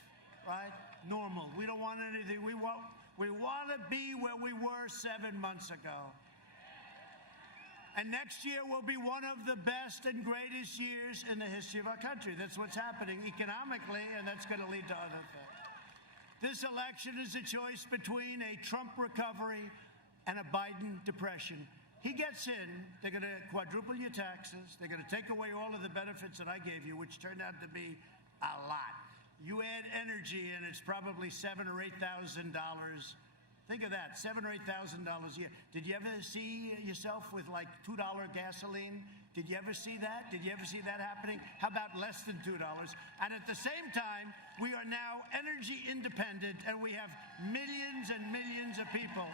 right? Normal. We don't want anything. We want to be where we were 7 months ago. And next year will be one of the best and greatest years in the history of our country. That's what's happening economically, and that's going to lead to other things. This election is a choice between a Trump recovery and a Biden depression. He gets in, they're going to quadruple your taxes, they're going to take away all of the benefits that I gave you, which turned out to be a lot. You add energy, and it's probably $7,000 or $8,000. Think of that, $7,000 or $8,000 a year. Did you ever see yourself with like $2 gasoline? Did you ever see that? Did you ever see that happening? How about less than $2? And at the same time, we are now energy independent, and we have millions and millions of people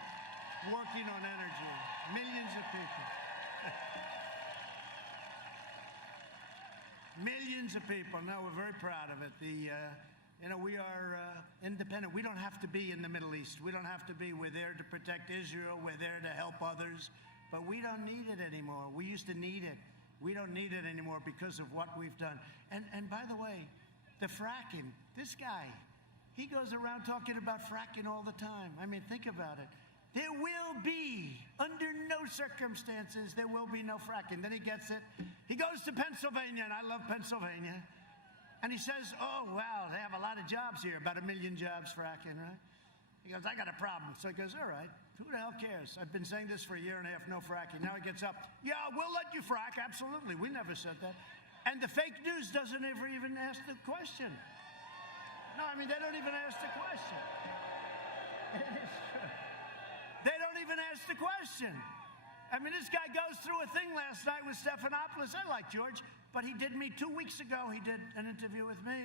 working on energy. Millions of people. Millions of people. No, we're very proud of it. We are independent. We don't have to be in the Middle East. We don't have to be. We're there to protect Israel. We're there to help others. But we don't need it anymore. We used to need it. We don't need it anymore because of what we've done. And by the way, the fracking, this guy, he goes around talking about fracking all the time. I mean, think about it. There will be, under no circumstances, there will be no fracking. Then he gets it. He goes to Pennsylvania, and I love Pennsylvania. And he says, oh, wow, they have a lot of jobs here, about 1 million jobs fracking, right? He goes, I got a problem. So he goes, all right, who the hell cares? I've been saying this for 1.5 years, no fracking. Now he gets up, yeah, we'll let you frack, absolutely. We never said that. And the fake news doesn't ever even ask the question. No, I mean, they don't even ask the question. It is true. They don't even ask the question. I mean, this guy goes through a thing last night with Stephanopoulos. I like George, but he did me 2 weeks ago. He did an interview with me,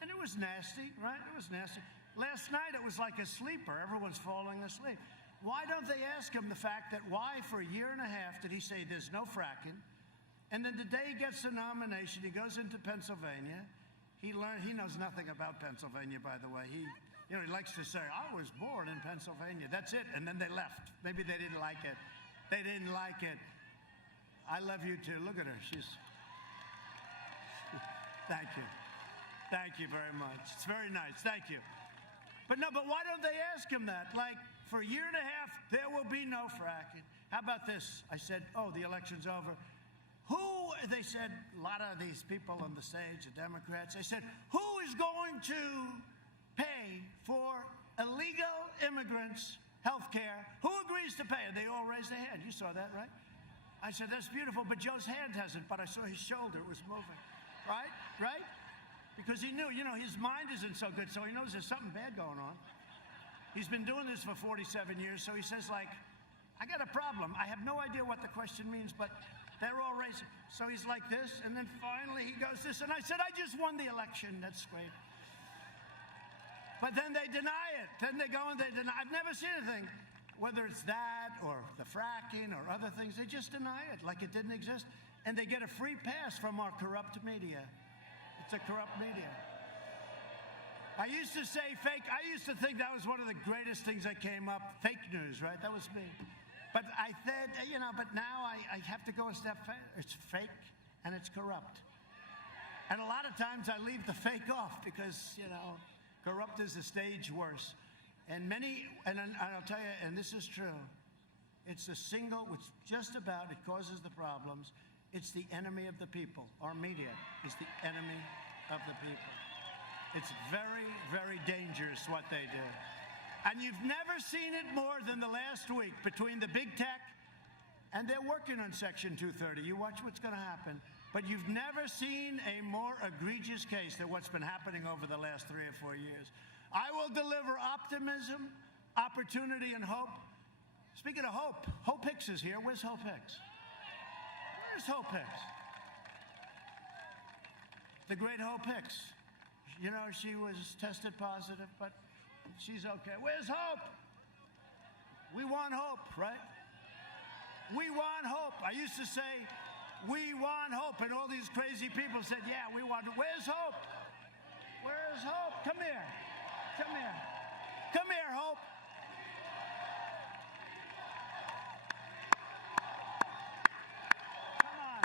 and it was nasty, right? It was nasty. Last night, it was like a sleeper. Everyone's falling asleep. Why don't they ask him the fact that why for 1.5 years did he say there's no fracking? And then the day he gets the nomination, he goes into Pennsylvania. He knows nothing about Pennsylvania, by the way. He likes to say, I was born in Pennsylvania. That's it. And then they left. Maybe they didn't like it. They didn't like it. I love you too. Look at her. Thank you. Thank you very much. It's very nice. Thank you. But why don't they ask him that? Like, for 1.5 years, there will be no fracking. How about this? I said, oh, the election's over. They said, a lot of these people on the stage, the Democrats, they said, who is going to pay for illegal immigrants' health care? Who agrees to pay? And they all raised their hand. You saw that, right? I said, that's beautiful, but Joe's hand hasn't, but I saw his shoulder was moving. Right? Right? Because he knew, his mind isn't so good, so he knows there's something bad going on. He's been doing this for 47 years, so he says, like, I got a problem. I have no idea what the question means, but they're all raising. So he's like this, and then finally he goes this, and I said, I just won the election. That's great. But then they deny it. Then they go and they deny. I've never seen anything, whether it's that or the fracking or other things, they just deny it like it didn't exist. And they get a free pass from our corrupt media. It's a corrupt media. I used to say fake. I used to think that was one of the greatest things that came up. Fake news, right? That was me. But I said, but now I have to go a step further. It's fake and it's corrupt. And a lot of times I leave the fake off because, corrupt is a stage worse. And I'll tell you, and this is true, it's the single, which just about, it causes the problems. It's the enemy of the people. Our media is the enemy of the people. It's very, very dangerous what they do. And you've never seen it more than the last week between the big tech, and they're working on Section 230. You watch what's going to happen. But you've never seen a more egregious case than what's been happening over the last 3 or 4 years. I will deliver optimism, opportunity, and hope. Speaking of hope, Hope Hicks is here. Where's Hope Hicks? Where's Hope Hicks? The great Hope Hicks. She was tested positive, but she's okay. Where's Hope? We want hope, right? We want hope. I used to say, we want hope. And all these crazy people said, yeah, we want hope. Where's Hope? Where's Hope? Come here. Come here. Come here, Hope. Come on.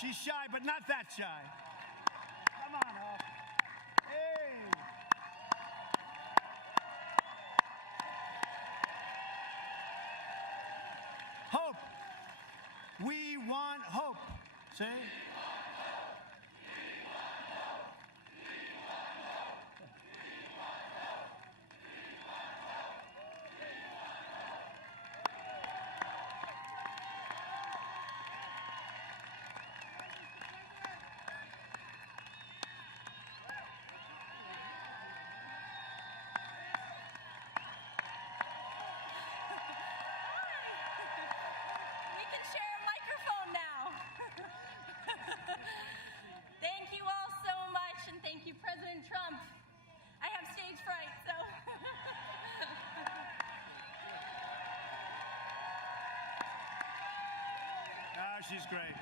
She's shy, but not that shy. Come on, Hope. Hey. Hope. We want hope. See? she's great.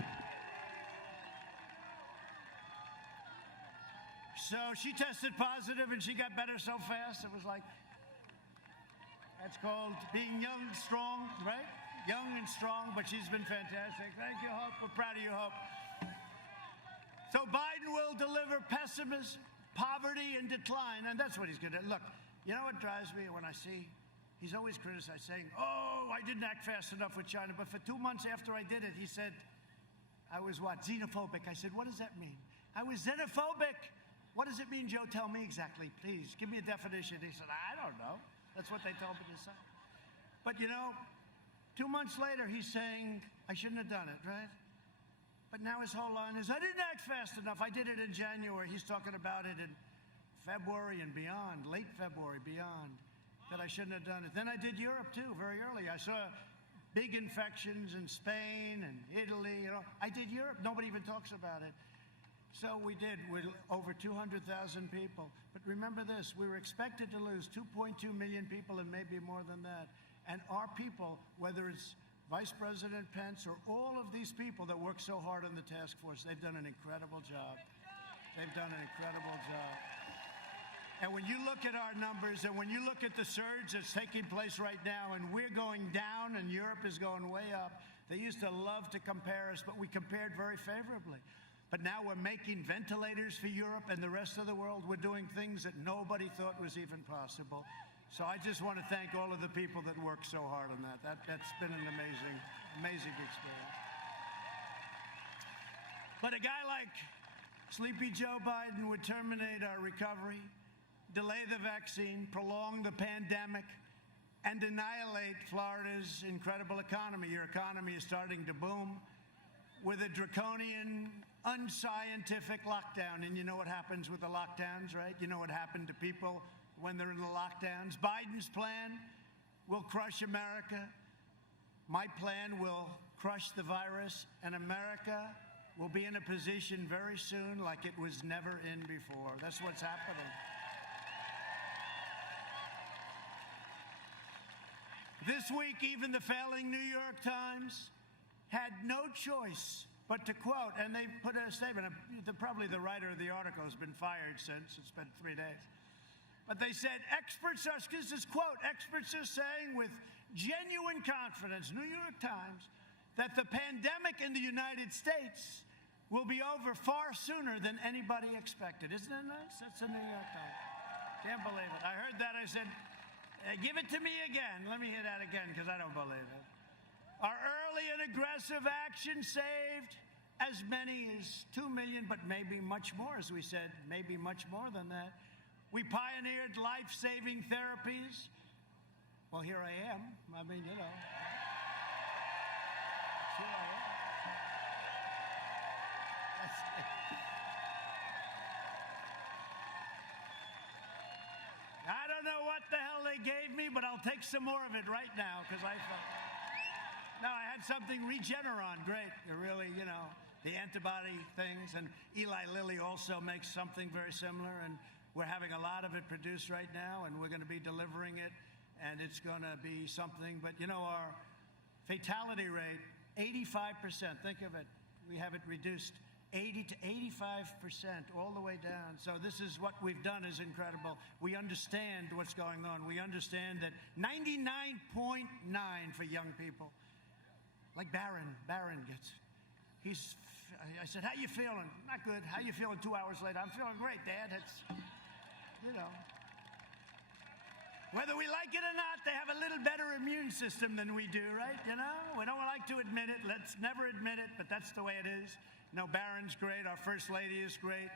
So she tested positive and she got better so fast. It was like, that's called being young, strong, right? Young and strong, but she's been fantastic. Thank you, Hope. We're proud of you, Hope. So Biden will deliver pessimism, poverty, and decline, and that's what he's going to do. Look, you know what drives me when I see, he's always criticized, saying, oh, I didn't act fast enough with China, but for 2 months after I did it, he said, I was what, xenophobic? I said, what does that mean? I was xenophobic. What does it mean, Joe? Tell me exactly, please. Give me a definition. He said, I don't know. That's what they told me to say. But you know, 2 months later, he's saying, I shouldn't have done it, right? But now his whole line is, I didn't act fast enough. I did it in January. He's talking about it in February and beyond, late February, beyond, that I shouldn't have done it. Then I did Europe, too, very early. I saw big infections in Spain and Italy. You know, I did Europe. Nobody even talks about it. So we did with over 200,000 people. But remember this, we were expected to lose 2.2 million people and maybe more than that. And our people, whether it's Vice President Pence or all of these people that work so hard on the task force, they've done an incredible job. They've done an incredible job. And when you look at our numbers and when you look at the surge that's taking place right now, and we're going down and Europe is going way up, they used to love to compare us, but we compared very favorably. But now we're making ventilators for Europe and the rest of the world. We're doing things that nobody thought was even possible. So I just want to thank all of the people that worked so hard on that. That's been an amazing experience. But a guy like Sleepy Joe Biden would terminate our recovery, delay the vaccine, prolong the pandemic, and annihilate Florida's incredible economy. Your economy is starting to boom with a draconian, unscientific lockdown. And you know what happens with the lockdowns, right? You know what happened to people when they're in the lockdowns. Biden's plan will crush America. My plan will crush the virus, and America will be in a position very soon like it was never in before. That's what's happening. This week, even the failing New York Times had no choice but to quote, and they put a statement, probably the writer of the article has been fired since, it's been 3 days. But they said, experts are, this is quote, experts are saying with genuine confidence, New York Times, that the pandemic in the United States will be over far sooner than anybody expected. Isn't that nice? That's the New York Times. Can't believe it. I heard that, I said, give it to me again. Let me hear that again, because I don't believe it. Our early and aggressive action saved as many as 2 million, but maybe much more, as we said, maybe much more than that. We pioneered life-saving therapies. Well, here I am. I mean, you know. Here I am. That's it. I don't know what the hell they gave me, but I'll take some more of it right now, because I thought... No, I had something Regeneron, great. It really, you know, the antibody things. And Eli Lilly also makes something very similar. And we're having a lot of it produced right now, and we're going to be delivering it. And it's going to be something. But, you know, our fatality rate, 85%. Think of it. We have it reduced 80 to 85%, all the way down. So this is what we've done is incredible. We understand what's going on. We understand that 99.9 for young people. Like Barron gets it. I said, how you feeling? Not good. How you feeling 2 hours later? I'm feeling great, Dad. It's, you know. Whether we like it or not, they have a little better immune system than we do, right? You know, we don't like to admit it. Let's never admit it, but that's the way it is. You know, Barron's great. Our First Lady is great.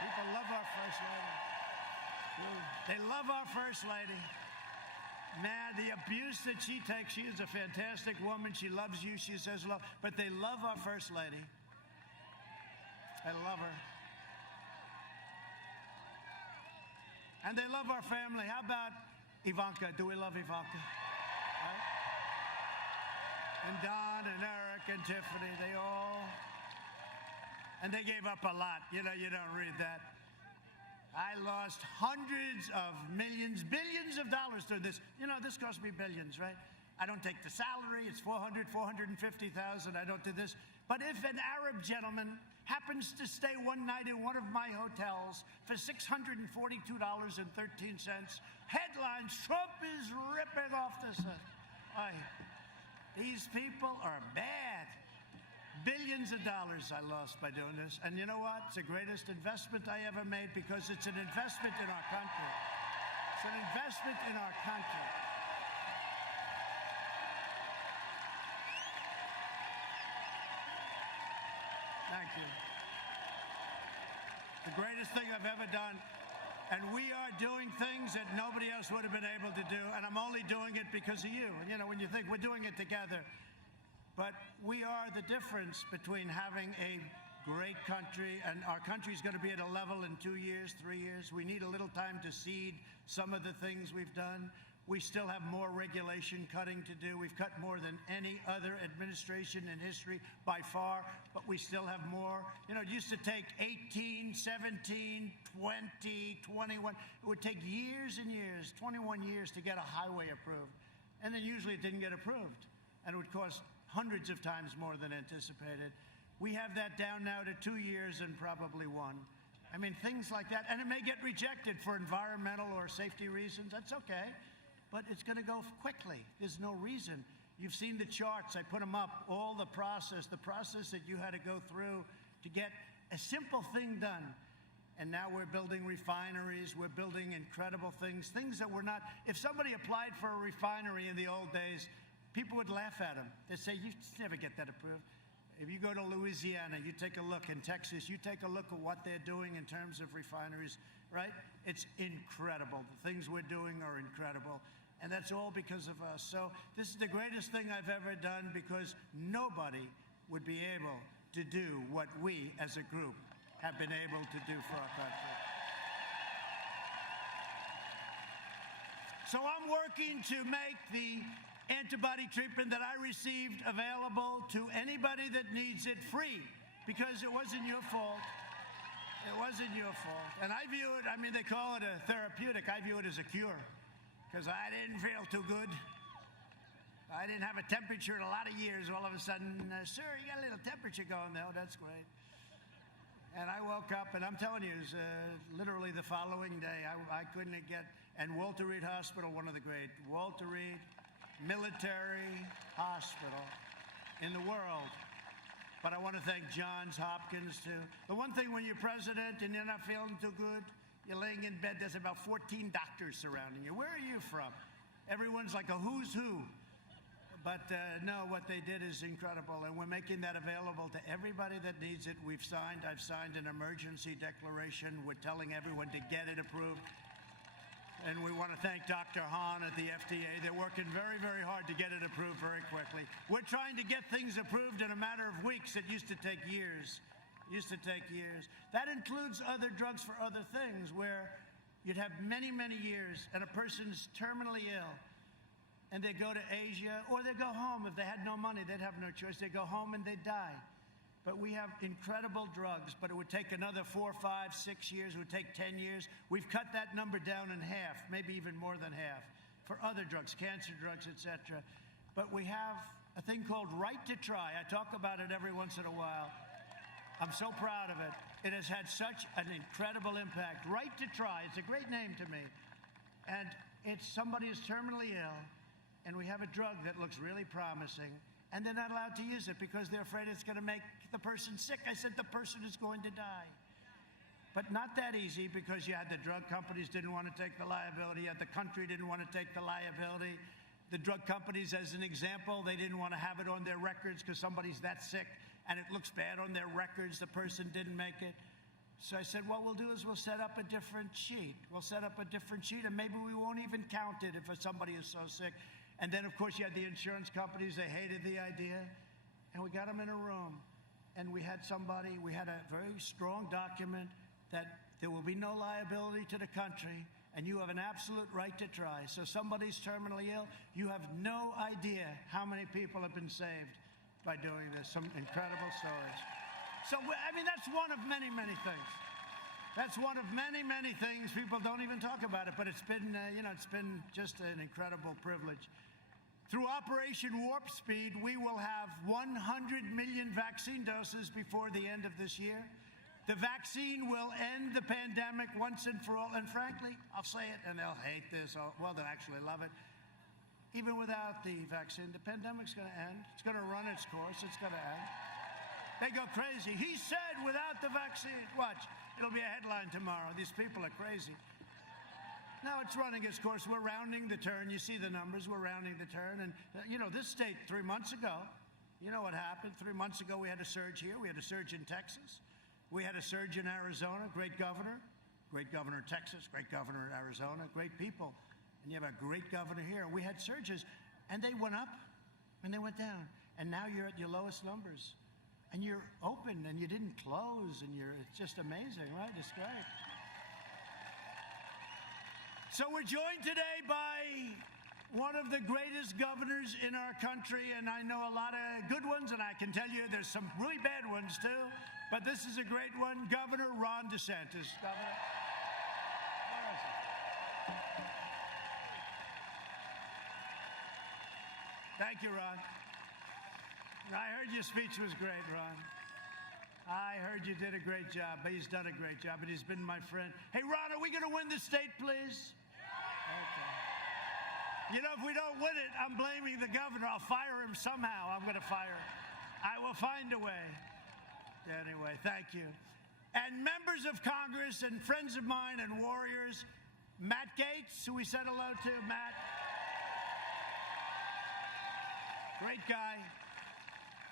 People love our First Lady. They love our First Lady. Man, the abuse that she takes, she is a fantastic woman. She loves you. She says love. But they love our First Lady. They love her. And they love our family. How about Ivanka? Do we love Ivanka? Right? And Don and Eric and Tiffany, they all... And they gave up a lot. You know, you don't read that. I lost hundreds of millions, billions of dollars through this. You know, this cost me billions, right? I don't take the salary. It's 400, 450,000. I don't do this. But if an Arab gentleman happens to stay one night in one of my hotels for $642.13, headlines, Trump is ripping off the set. These people are bad. Billions of dollars I lost by doing this. And you know what? It's the greatest investment I ever made because it's an investment in our country. It's an investment in our country. Thank you. The greatest thing I've ever done. And we are doing things that nobody else would have been able to do. And I'm only doing it because of you. And you know, when you think we're doing it together. But we are the difference between having a great country, and our country is going to be at a level in 2 years, 3 years. We need a little time to seed some of the things we've done. We still have more regulation cutting to do. We've cut more than any other administration in history by far, but we still have more. You know, it used to take 18, 17, 20, 21. It would take years and years, 21 years to get a highway approved. And then usually it didn't get approved. And it would cost hundreds of times more than anticipated. We have that down now to 2 years and probably 1. I mean, things like that. And it may get rejected for environmental or safety reasons. That's okay. But it's going to go quickly. There's no reason. You've seen the charts. I put them up. All the process that you had to go through to get a simple thing done. And now we're building refineries. We're building incredible things. Things that were not. If somebody applied for a refinery in the old days, people would laugh at them. They'd say, you never get that approved. If you go to Louisiana, you take a look. In Texas, you take a look at what they're doing in terms of refineries, right? It's incredible. The things we're doing are incredible. And that's all because of us. So this is the greatest thing I've ever done because nobody would be able to do what we as a group have been able to do for our country. So I'm working to make the antibody treatment that I received available to anybody that needs it free because it wasn't your fault. It wasn't your fault. And I view it, I mean, they call it a therapeutic. I view it as a cure because I didn't feel too good. I didn't have a temperature in a lot of years. All of a sudden, sir, you got a little temperature going there. Oh, that's great. And I woke up, and I'm telling you, it was literally the following day. I couldn't get, and Walter Reed Hospital, one of the great, Walter Reed Military Hospital in the world. But I want to thank Johns Hopkins, too. The one thing when you're president and you're not feeling too good, you're laying in bed, there's about 14 doctors surrounding you. Where are you from? Everyone's like a who's who. But no, what they did is incredible, and we're making that available to everybody that needs it. I've signed an emergency declaration. We're telling everyone to get it approved. And we want to thank Dr. Hahn at the FDA. They're working very, very hard to get it approved very quickly. We're trying to get things approved in a matter of weeks. It used to take years. That includes other drugs for other things where you'd have many, many years and a person's terminally ill and they go to Asia or they go home. If they had no money, they'd have no choice. They'd go home and they'd die. But we have incredible drugs, but it would take another 4, 5, 6 years. It would take 10 years. We've cut that number down in half, maybe even more than half, for other drugs, cancer drugs, etc. But we have a thing called Right to Try. I talk about it every once in a while. I'm so proud of it. It has had such an incredible impact. Right to Try, it's a great name to me. And it's somebody is terminally ill, and we have a drug that looks really promising, and they're not allowed to use it because they're afraid it's going to make the person sick. I said the person is going to die. But not that easy because you had the drug companies didn't want to take the liability, you had the country didn't want to take the liability. The drug companies, as an example, they didn't want to have it on their records because somebody's that sick and it looks bad on their records, the person didn't make it. So I said, what we'll do is we'll set up a different sheet. We'll set up a different sheet and maybe we won't even count it if somebody is so sick. And then, of course, you had the insurance companies. They hated the idea. And we got them in a room. And we had a very strong document that there will be no liability to the country, and you have an absolute right to try. So somebody's terminally ill, you have no idea how many people have been saved by doing this. Some incredible stories. So, I mean, that's one of many, many things. That's one of many, many things. People don't even talk about it, but it's been, it's been just an incredible privilege. Through Operation Warp Speed, we will have 100 million vaccine doses before the end of this year. The vaccine will end the pandemic once and for all. And frankly, I'll say it, and they'll hate this. Well, they'll actually love it. Even without the vaccine, the pandemic's going to end. It's going to run its course. It's going to end. They go crazy. He said without the vaccine. Watch. It'll be a headline tomorrow. These people are crazy. No, it's running its course. We're rounding the turn. You see the numbers. We're rounding the turn. And, this state 3 months ago, you know what happened? 3 months ago, we had a surge here. We had a surge in Texas. We had a surge in Arizona. Great governor. Great governor in Texas. Great governor in Arizona. Great people. And you have a great governor here. We had surges. And they went up and they went down. And now you're at your lowest numbers. And you're open and you didn't close. And it's just amazing, right? It's great. So we're joined today by one of the greatest governors in our country, and I know a lot of good ones, and I can tell you there's some really bad ones too, but this is a great one, Governor Ron DeSantis. Governor. Thank you, Ron. I heard your speech was great, Ron. I heard you did a great job. He's done a great job, and he's been my friend. Hey, Ron, are we going to win the state, please? Okay. If we don't win it, I'm blaming the governor. I'll fire him somehow. I'm going to fire him. I will find a way. Anyway, thank you. And members of Congress and friends of mine and warriors, Matt Gaetz, who we said hello to. Matt. Great guy.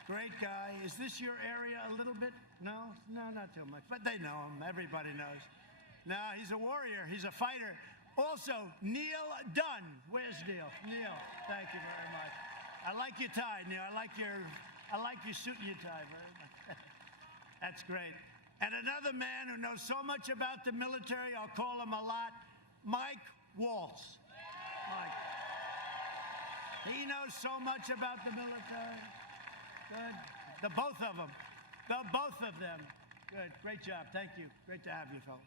Great guy. Is this your area a little bit? No, not too much. But they know him. Everybody knows. No, he's a warrior. He's a fighter. Also, Neil Dunn. Where's Neil? Neil, thank you very much. I like your tie, Neil. I like your suit and your tie very much. That's great. And another man who knows so much about the military, I'll call him a lot, Mike Waltz. Mike. He knows so much about the military. Good. The both of them. The both of them. Good. Great job. Thank you. Great to have you, fellow.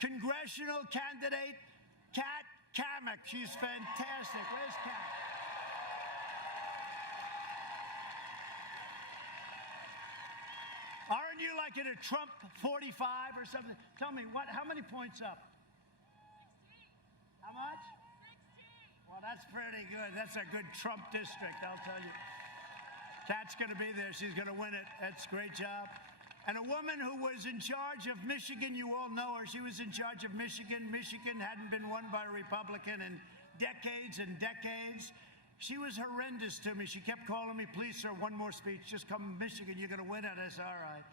Congressional candidate Kat Cammack. She's fantastic. Where's Kat? Aren't you like at a Trump 45 or something? Tell me, how many points up? 16. How much? 16. Well, that's pretty good. That's a good Trump district, I'll tell you. Kat's going to be there. She's going to win it. That's a great job. And a woman who was in charge of Michigan, you all know her. She was in charge of Michigan. Michigan hadn't been won by a Republican in decades and decades. She was horrendous to me. She kept calling me, please, sir, one more speech. Just come to Michigan. You're going to win it. I said, all right.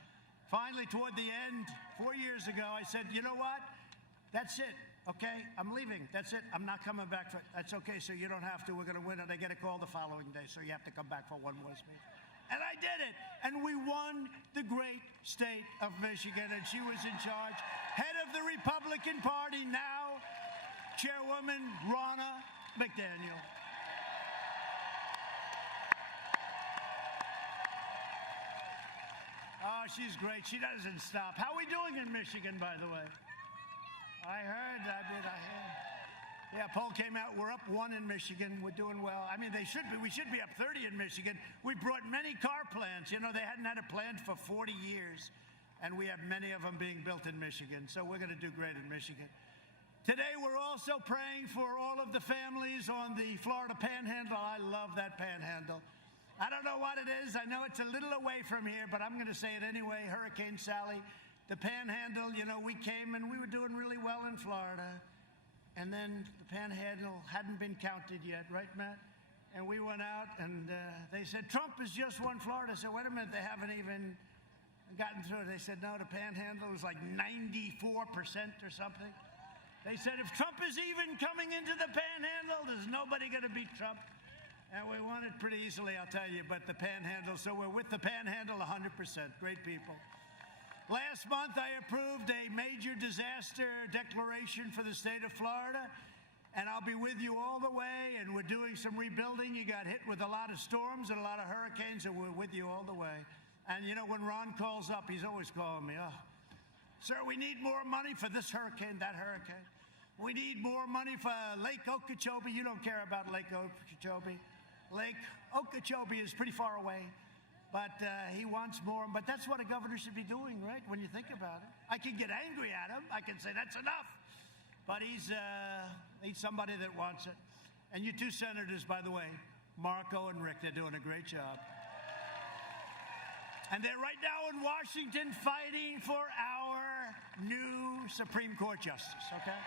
Finally, toward the end, 4 years ago, I said, you know what? That's it. Okay, I'm leaving. That's it. I'm not coming back. That's okay, so you don't have to. We're going to win it. I get a call the following day, so you have to come back for one more speech. And I did it. And we won the great state of Michigan, and she was in charge. Head of the Republican Party now, Chairwoman Ronna McDaniel. Oh, she's great. She doesn't stop. How are we doing in Michigan, by the way? I heard. Yeah, poll came out. We're up 1 in Michigan. We're doing well. I mean, we should be up 30 in Michigan. We brought many car plants. They hadn't had a plant for 40 years, and we have many of them being built in Michigan. So we're going to do great in Michigan. Today, we're also praying for all of the families on the Florida Panhandle. I love that Panhandle. I don't know what it is. I know it's a little away from here, but I'm going to say it anyway. Hurricane Sally, the Panhandle, we came and we were doing really well in Florida. And then the Panhandle hadn't been counted yet, right, Matt? And we went out and they said, Trump has just won Florida. I said, wait a minute, they haven't even gotten through it. They said, no, the Panhandle was like 94% or something. They said, if Trump is even coming into the Panhandle, there's nobody going to beat Trump. And we won it pretty easily, I'll tell you, but the Panhandle, so we're with the Panhandle 100%. Great people. Last month, I approved a major disaster declaration for the state of Florida, and I'll be with you all the way, and we're doing some rebuilding. You got hit with a lot of storms and a lot of hurricanes, and we're with you all the way. And, when Ron calls up, he's always calling me, sir, we need more money for this hurricane, that hurricane. We need more money for Lake Okeechobee. You don't care about Lake Okeechobee. Lake Okeechobee is pretty far away, but he wants more. But that's what a governor should be doing, right, when you think about it. I can get angry at him. I can say, that's enough. But he's somebody that wants it. And you two senators, by the way, Marco and Rick, they're doing a great job. And they're right now in Washington fighting for our new Supreme Court justice, okay?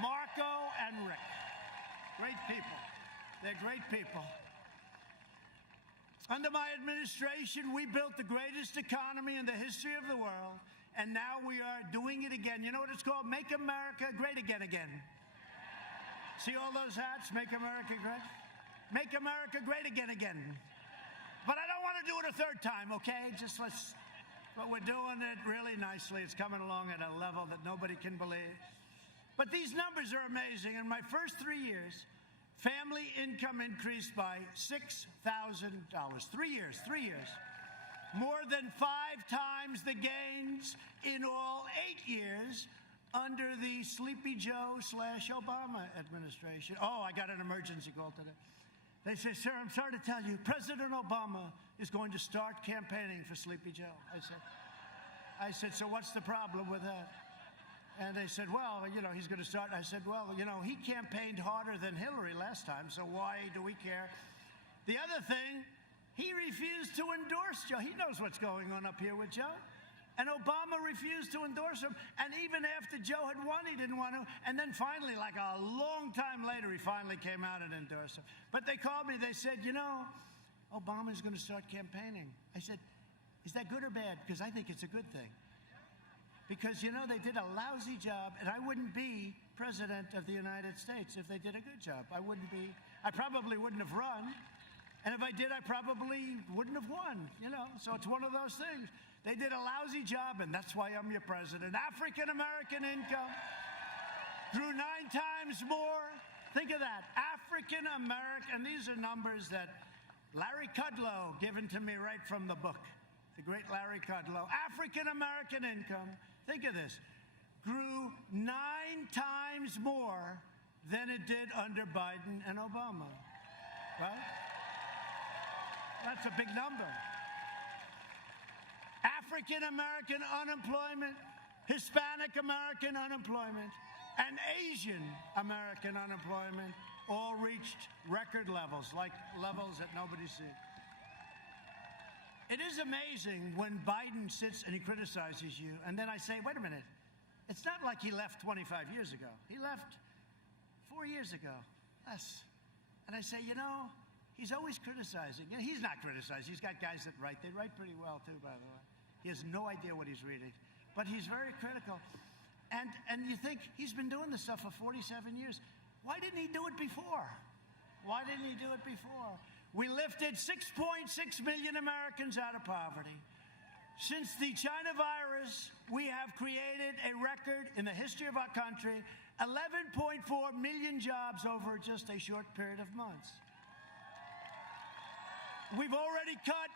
Marco and Rick. Great people. They're great people. Under my administration, we built the greatest economy in the history of the world, and now we are doing it again. You know what it's called? Make America Great Again again. See all those hats? Make America Great? Make America Great Again again. But I don't want to do it a third time, okay? But we're doing it really nicely. It's coming along at a level that nobody can believe. But these numbers are amazing. In my first 3 years, family income increased by $6,000. 3 years. More than 5 times the gains in all 8 years under the Sleepy Joe / Obama administration. Oh, I got an emergency call today. They say, sir, I'm sorry to tell you, President Obama is going to start campaigning for Sleepy Joe. I said, so what's the problem with that? And they said, well, you know, he's going to start. I said, well, you know, he campaigned harder than Hillary last time, so why do we care? The other thing, he refused to endorse Joe. He knows what's going on up here with Joe. And Obama refused to endorse him. And even after Joe had won, he didn't want to. And then finally, like a long time later, he finally came out and endorsed him. But they called me. They said, you know, Obama's going to start campaigning. I said, is that good or bad? Because I think it's a good thing. Because, you know, they did a lousy job, and I wouldn't be president of the United States if they did a good job. I probably wouldn't have run. And if I did, I probably wouldn't have won, you know. So it's one of those things. They did a lousy job, and that's why I'm your president. African-American income grew 9 times more. Think of that. African-American, and these are numbers that Larry Kudlow given to me right from the book. The great Larry Kudlow. African-American income, think of this, grew 9 times more than it did under Biden and Obama, right? That's a big number. African-American unemployment, Hispanic-American unemployment, and Asian-American unemployment all reached record levels, like levels that nobody's seen. It is amazing when Biden sits and he criticizes you, and then I say, wait a minute, it's not like he left 25 years ago. He left 4 years ago, less. And I say, you know, he's always criticizing. And he's not criticizing. He's got guys that write. They write pretty well, too, by the way. He has no idea what he's reading. But he's very critical. And you think, he's been doing this stuff for 47 years. Why didn't he do it before? Why didn't he do it before? We lifted 6.6 million Americans out of poverty. Since the China virus, we have created a record in the history of our country, 11.4 million jobs over just a short period of months. We've already cut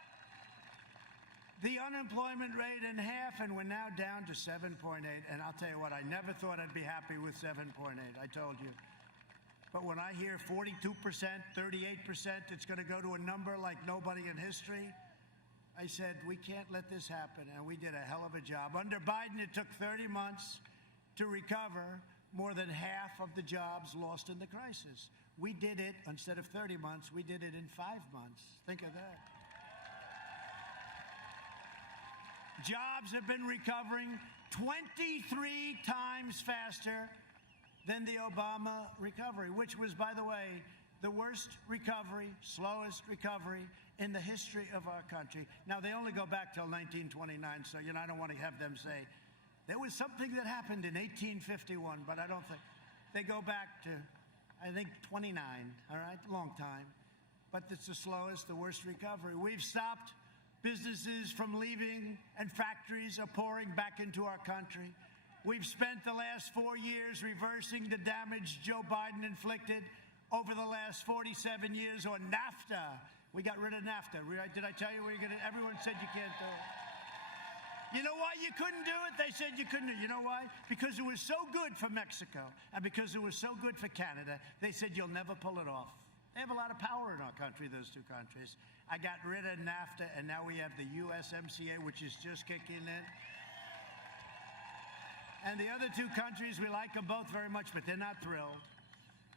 the unemployment rate in half, and we're now down to 7.8. And I'll tell you what, I never thought I'd be happy with 7.8. I told you. But when I hear 42%, 38%, it's going to go to a number like nobody in history, I said, we can't let this happen. And we did a hell of a job. Under Biden, it took 30 months to recover more than half of the jobs lost in the crisis. We did it, instead of 30 months, we did it in 5 months. Think of that. Jobs have been recovering 23 times faster than the Obama recovery, which was, by the way, the worst recovery, slowest recovery in the history of our country. Now, they only go back till 1929, so, you know, I don't want to have them say, there was something that happened in 1851, but I don't think. They go back to, I think, 29, all right? Long time. But it's the slowest, the worst recovery. We've stopped businesses from leaving, and factories are pouring back into our country. We've spent the last 4 years reversing the damage Joe Biden inflicted over the last 47 years on NAFTA. We got rid of NAFTA. Did I tell you everyone said you can't do it? You know why you couldn't do it? They said you couldn't do it. You know why? Because it was so good for Mexico, and because it was so good for Canada, they said you'll never pull it off. They have a lot of power in our country, those two countries. I got rid of NAFTA, and now we have the USMCA, which is just kicking in. And the other two countries, we like them both very much, but they're not thrilled.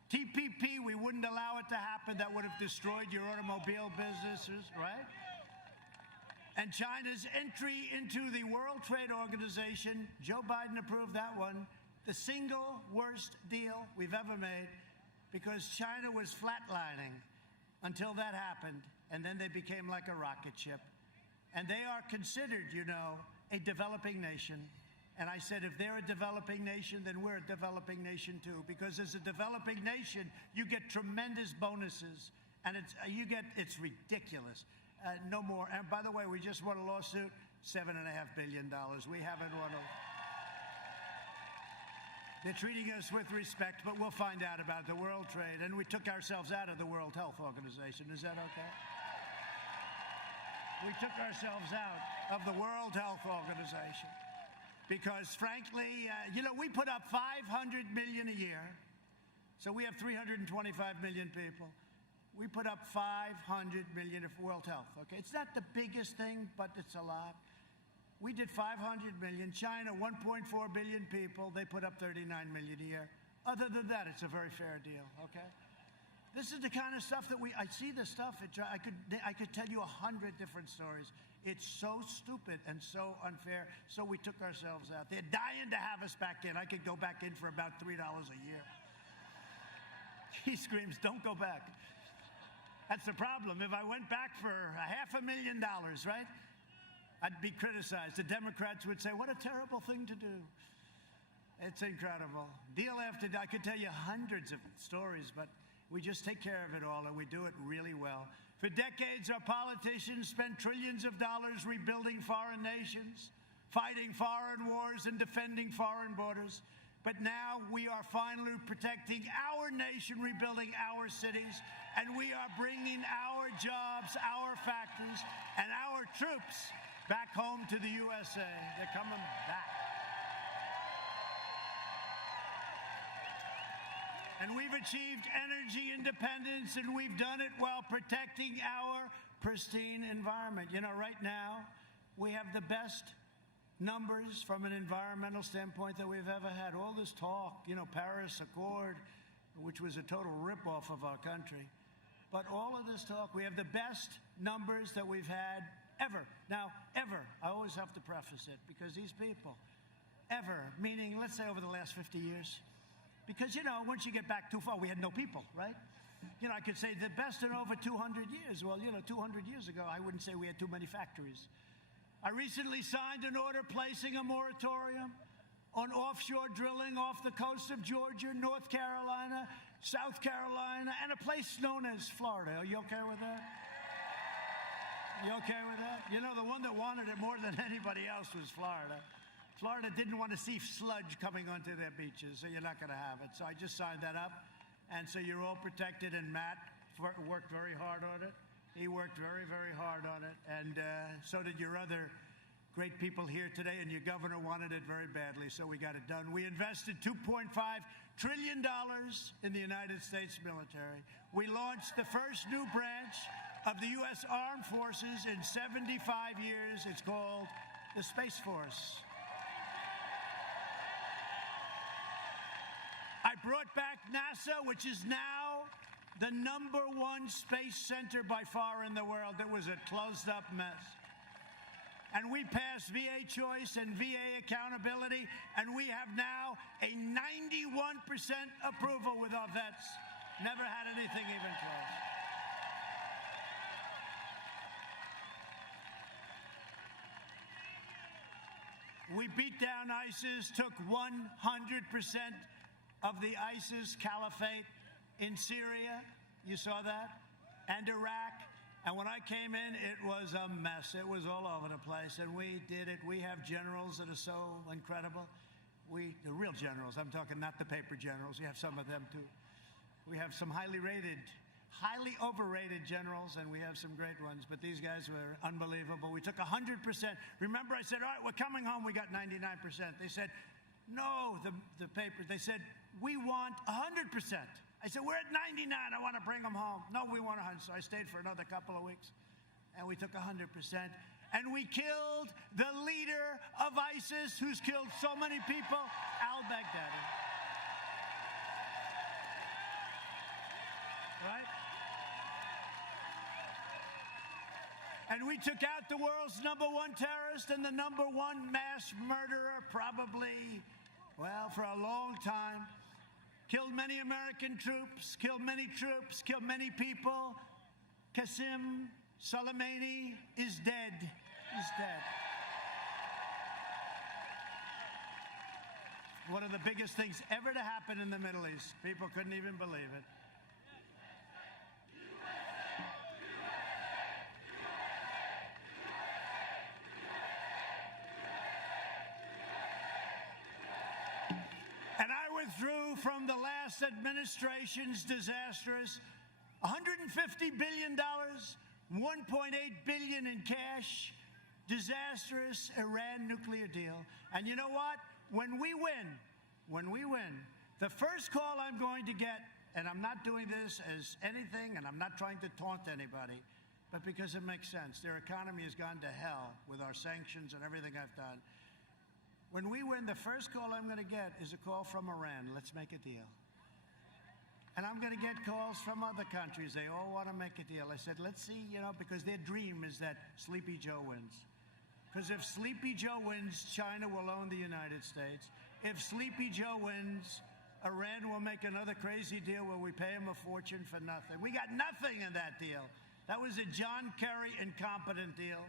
TPP, we wouldn't allow it to happen. That would have destroyed your automobile businesses, right? And China's entry into the World Trade Organization, Joe Biden approved that one, the single worst deal we've ever made, because China was flatlining until that happened, and then they became like a rocket ship. And they are considered, you know, a developing nation. And I said, if they're a developing nation, then we're a developing nation too. Because as a developing nation, you get tremendous bonuses. And it's ridiculous. No more. And by the way, we just won a lawsuit, $7.5 billion. We haven't won a... They're treating us with respect, but we'll find out about the World Trade. And we took ourselves out of the World Health Organization. Is that okay? We took ourselves out of the World Health Organization. Because, frankly, you know, we put up $500 million a year. So we have 325 million people. We put up $500 million for World Health, okay? It's not the biggest thing, but it's a lot. We did $500 million. China, 1.4 billion people. They put up 39 million a year. Other than that, it's a very fair deal, okay? This is the kind of stuff that I see this stuff. I could tell you 100 different stories. It's so stupid and so unfair. So we took ourselves out. They're dying to have us back in. I could go back in for about $3 a year. He screams, don't go back. That's the problem. If I went back for $500,000, right, I'd be criticized. The Democrats would say, what a terrible thing to do. It's incredible. Deal after deal. I could tell you hundreds of stories, but we just take care of it all, and we do it really well. For decades, our politicians spent trillions of dollars rebuilding foreign nations, fighting foreign wars, and defending foreign borders. But now we are finally protecting our nation, rebuilding our cities, and we are bringing our jobs, our factories, and our troops back home to the USA. They're coming back. And we've achieved energy independence, and we've done it while protecting our pristine environment. You know, right now, we have the best numbers from an environmental standpoint that we've ever had. All this talk, you know, Paris Accord, which was a total ripoff of our country. But all of this talk, we have the best numbers that we've had ever. Now, ever, I always have to preface it, because these people, ever, meaning, let's say over the last 50 years, because, you know, once you get back too far, we had no people, right? You know, I could say the best in over 200 years. Well, you know, 200 years ago, I wouldn't say we had too many factories. I recently signed an order placing a moratorium on offshore drilling off the coast of Georgia, North Carolina, South Carolina, and a place known as Florida. Are you okay with that? You okay with that? You know, the one that wanted it more than anybody else was Florida. Florida didn't want to see sludge coming onto their beaches, so you're not going to have it. So I just signed that up, and so you're all protected, and Matt worked very hard on it. He worked very, very hard on it, and so did your other great people here today, and your governor wanted it very badly, so we got it done. We invested $2.5 trillion in the United States military. We launched the first new branch of the U.S. Armed Forces in 75 years. It's called the Space Force. I brought back NASA, which is now the #1 space center by far in the world. It was a closed-up mess. And we passed VA choice and VA accountability, and we have now a 91% approval with our vets. Never had anything even close. We beat down ISIS, took 100% of the ISIS caliphate in Syria. You saw that? And Iraq. And when I came in, it was a mess. It was all over the place, and we did it. We have generals that are so incredible. The real generals, I'm talking not the paper generals. We have some of them, too. We have some highly overrated generals, and we have some great ones. But these guys were unbelievable. We took 100%. Remember, I said, all right, we're coming home. We got 99%. They said, no, the paper. They said, we want 100%. I said, we're at 99. I want to bring them home. No, we want 100. So I stayed for another couple of weeks. And we took 100%. And we killed the leader of ISIS, who's killed so many people, al-Baghdadi. Right? And we took out the world's #1 terrorist and the #1 mass murderer, probably, well, for a long time. Killed many American troops, killed many people. Qasem Soleimani is dead. He's dead. One of the biggest things ever to happen in the Middle East. People couldn't even believe it. And I withdrew from the last administration's disastrous $150 billion, $1.8 billion in cash, disastrous Iran nuclear deal. And you know what? When we win, the first call I'm going to get, and I'm not doing this as anything, and I'm not trying to taunt anybody, but because it makes sense. Their economy has gone to hell with our sanctions and everything I've done. When we win, the first call I'm going to get is a call from Iran. Let's make a deal. And I'm going to get calls from other countries. They all want to make a deal. I said, let's see, because their dream is that Sleepy Joe wins. Because if Sleepy Joe wins, China will own the United States. If Sleepy Joe wins, Iran will make another crazy deal where we pay him a fortune for nothing. We got nothing in that deal. That was a John Kerry incompetent deal.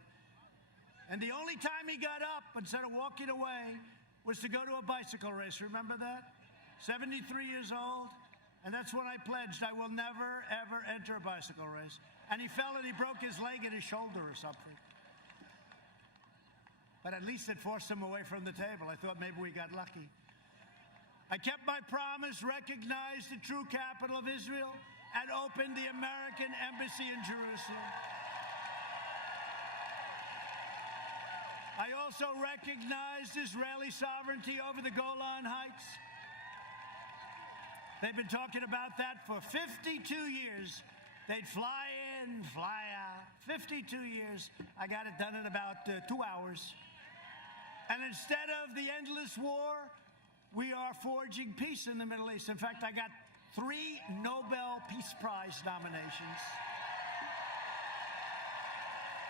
And the only time he got up, instead of walking away, was to go to a bicycle race. Remember that? 73 years old. And that's when I pledged I will never, ever enter a bicycle race. And he fell and he broke his leg and his shoulder or something. But at least it forced him away from the table. I thought maybe we got lucky. I kept my promise, recognized the true capital of Israel, and opened the American embassy in Jerusalem. I also recognized Israeli sovereignty over the Golan Heights. They've been talking about that for 52 years. They'd fly in, fly out. 52 years. I got it done in about 2 hours. And instead of the endless war, we are forging peace in the Middle East. In fact, I got 3 Nobel Peace Prize nominations.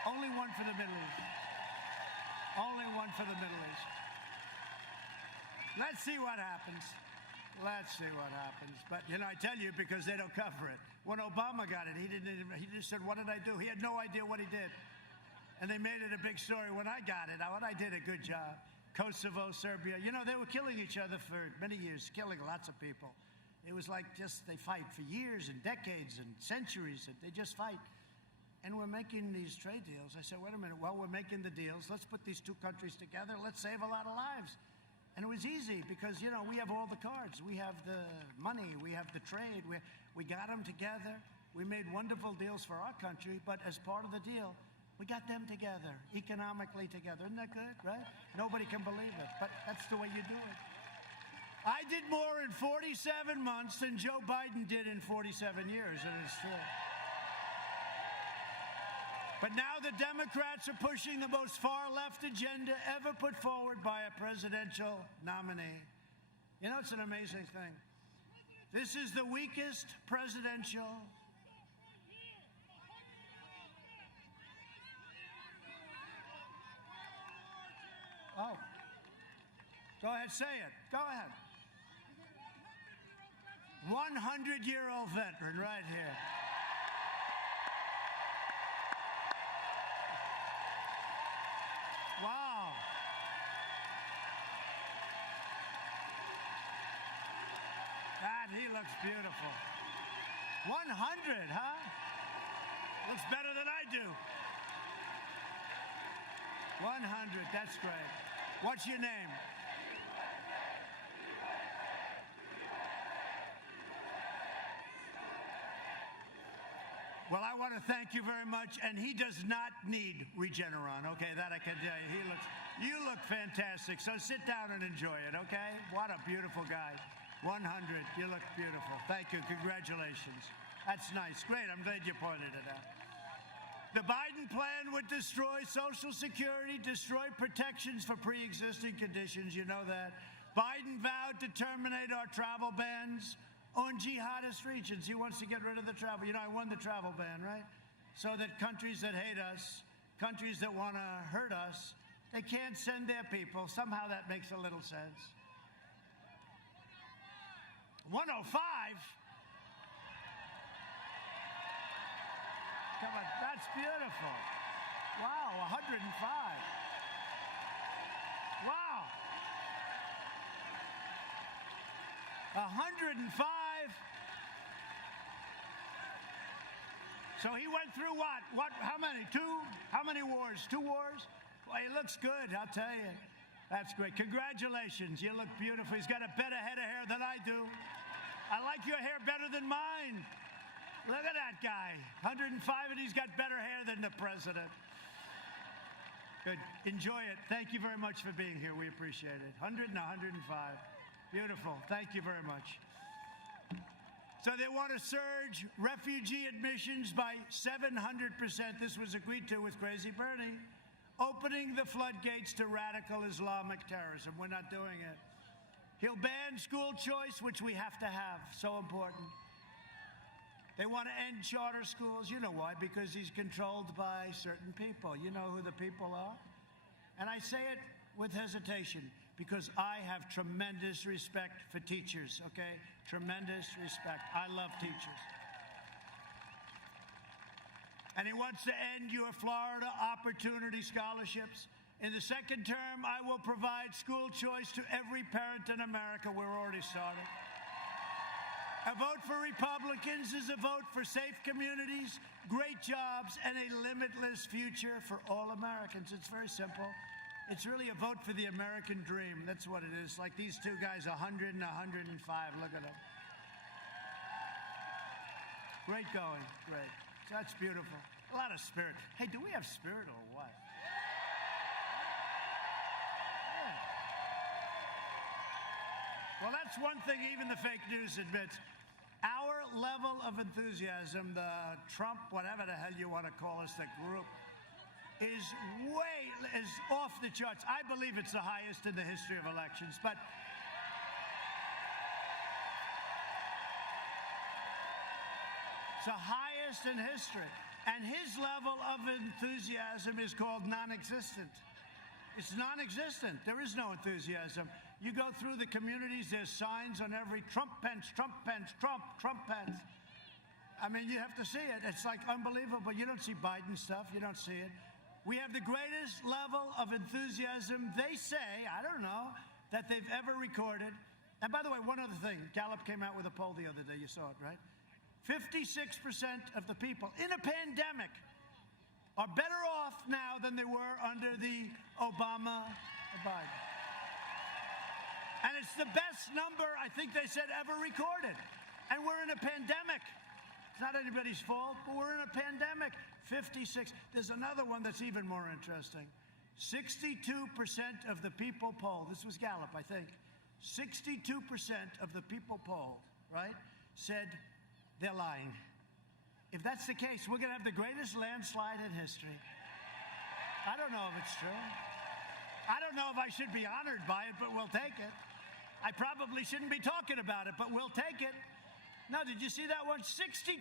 Only one for the Middle East. Only one for the Middle East. Let's see what happens. Let's see what happens. But, I tell you, because they don't cover it. When Obama got it, he just said, what did I do? He had no idea what he did. And they made it a big story. When I got it, I did a good job. Kosovo, Serbia, they were killing each other for many years, killing lots of people. It was like they fight for years and decades and centuries, and they just fight. And we're making these trade deals. I said, wait a minute, we're making the deals. Let's put these 2 countries together. Let's save a lot of lives. And it was easy because, we have all the cards. We have the money. We have the trade. We got them together. We made wonderful deals for our country, but as part of the deal, we got them together, economically together. Isn't that good, right? Nobody can believe it, but that's the way you do it. I did more in 47 months than Joe Biden did in 47 years, and it's true. But now the Democrats are pushing the most far-left agenda ever put forward by a presidential nominee. It's an amazing thing. This is the weakest presidential. Oh. Go ahead, say it. Go ahead. 100-year-old veteran right here. Wow. He looks beautiful. 100, huh? Looks better than I do. 100, that's great. What's your name? Well, I want to thank you very much, and he does not need Regeneron, okay? That I can tell you. You look fantastic, so sit down and enjoy it, okay? What a beautiful guy. 100. You look beautiful. Thank you. Congratulations. That's nice. Great. I'm glad you pointed it out. The Biden plan would destroy Social Security, destroy protections for pre-existing conditions. You know that. Biden vowed to terminate our travel bans on jihadist regions. He wants to get rid of the travel. You know, I won the travel ban, right? So that countries that hate us, countries that want to hurt us, they can't send their people. Somehow that makes a little sense. 105? Come on, that's beautiful. Wow, 105. Wow. 105. So he went through what? How many? How many wars? 2 wars? Well, he looks good, I'll tell you. That's great. Congratulations. You look beautiful. He's got a better head of hair than I do. I like your hair better than mine. Look at that guy. 105, and he's got better hair than the president. Good. Enjoy it. Thank you very much for being here. We appreciate it. 100 and 105. Beautiful. Thank you very much. So they want to surge refugee admissions by 700%. This was agreed to with Crazy Bernie. Opening the floodgates to radical Islamic terrorism. We're not doing it. He'll ban school choice, which we have to have. So important. They want to end charter schools. You know why? Because he's controlled by certain people. You know who the people are? And I say it with hesitation because I have tremendous respect for teachers, okay? Tremendous respect. I love teachers. And he wants to end your Florida Opportunity Scholarships. In the second term, I will provide school choice to every parent in America. We're already started. A vote for Republicans is a vote for safe communities, great jobs, and a limitless future for all Americans. It's very simple. It's really a vote for the American dream. That's what it is. Like these two guys, 100 and 105. Look at them. Great going. Great. So that's beautiful. A lot of spirit. Hey, do we have spirit or what? Yeah. Well, that's one thing even the fake news admits. Our level of enthusiasm, the Trump, whatever the hell you want to call us, the group, is off the charts. I believe it's the highest in the history of elections, but it's the highest in history. And his level of enthusiasm is called non-existent. It's non-existent. There is no enthusiasm. You go through the communities, there's signs on every Trump Pence, Trump Pence, Trump Pence. I mean, you have to see it. It's like unbelievable. You don't see Biden stuff. You don't see it. We have the greatest level of enthusiasm, they say, I don't know, that they've ever recorded. And by the way, one other thing. Gallup came out with a poll the other day. You saw it, right? 56% of the people in a pandemic are better off now than they were under the Obama-Biden. And it's the best number, I think they said, ever recorded. And we're in a pandemic. It's not anybody's fault, but we're in a pandemic. 56. There's another one that's even more interesting. 62% of the people polled, this was Gallup, I think, 62% of the people polled, right, said they're lying. If that's the case, we're going to have the greatest landslide in history. I don't know if it's true. I don't know if I should be honored by it, but we'll take it. I probably shouldn't be talking about it, but we'll take it. Now, did you see that one? 62%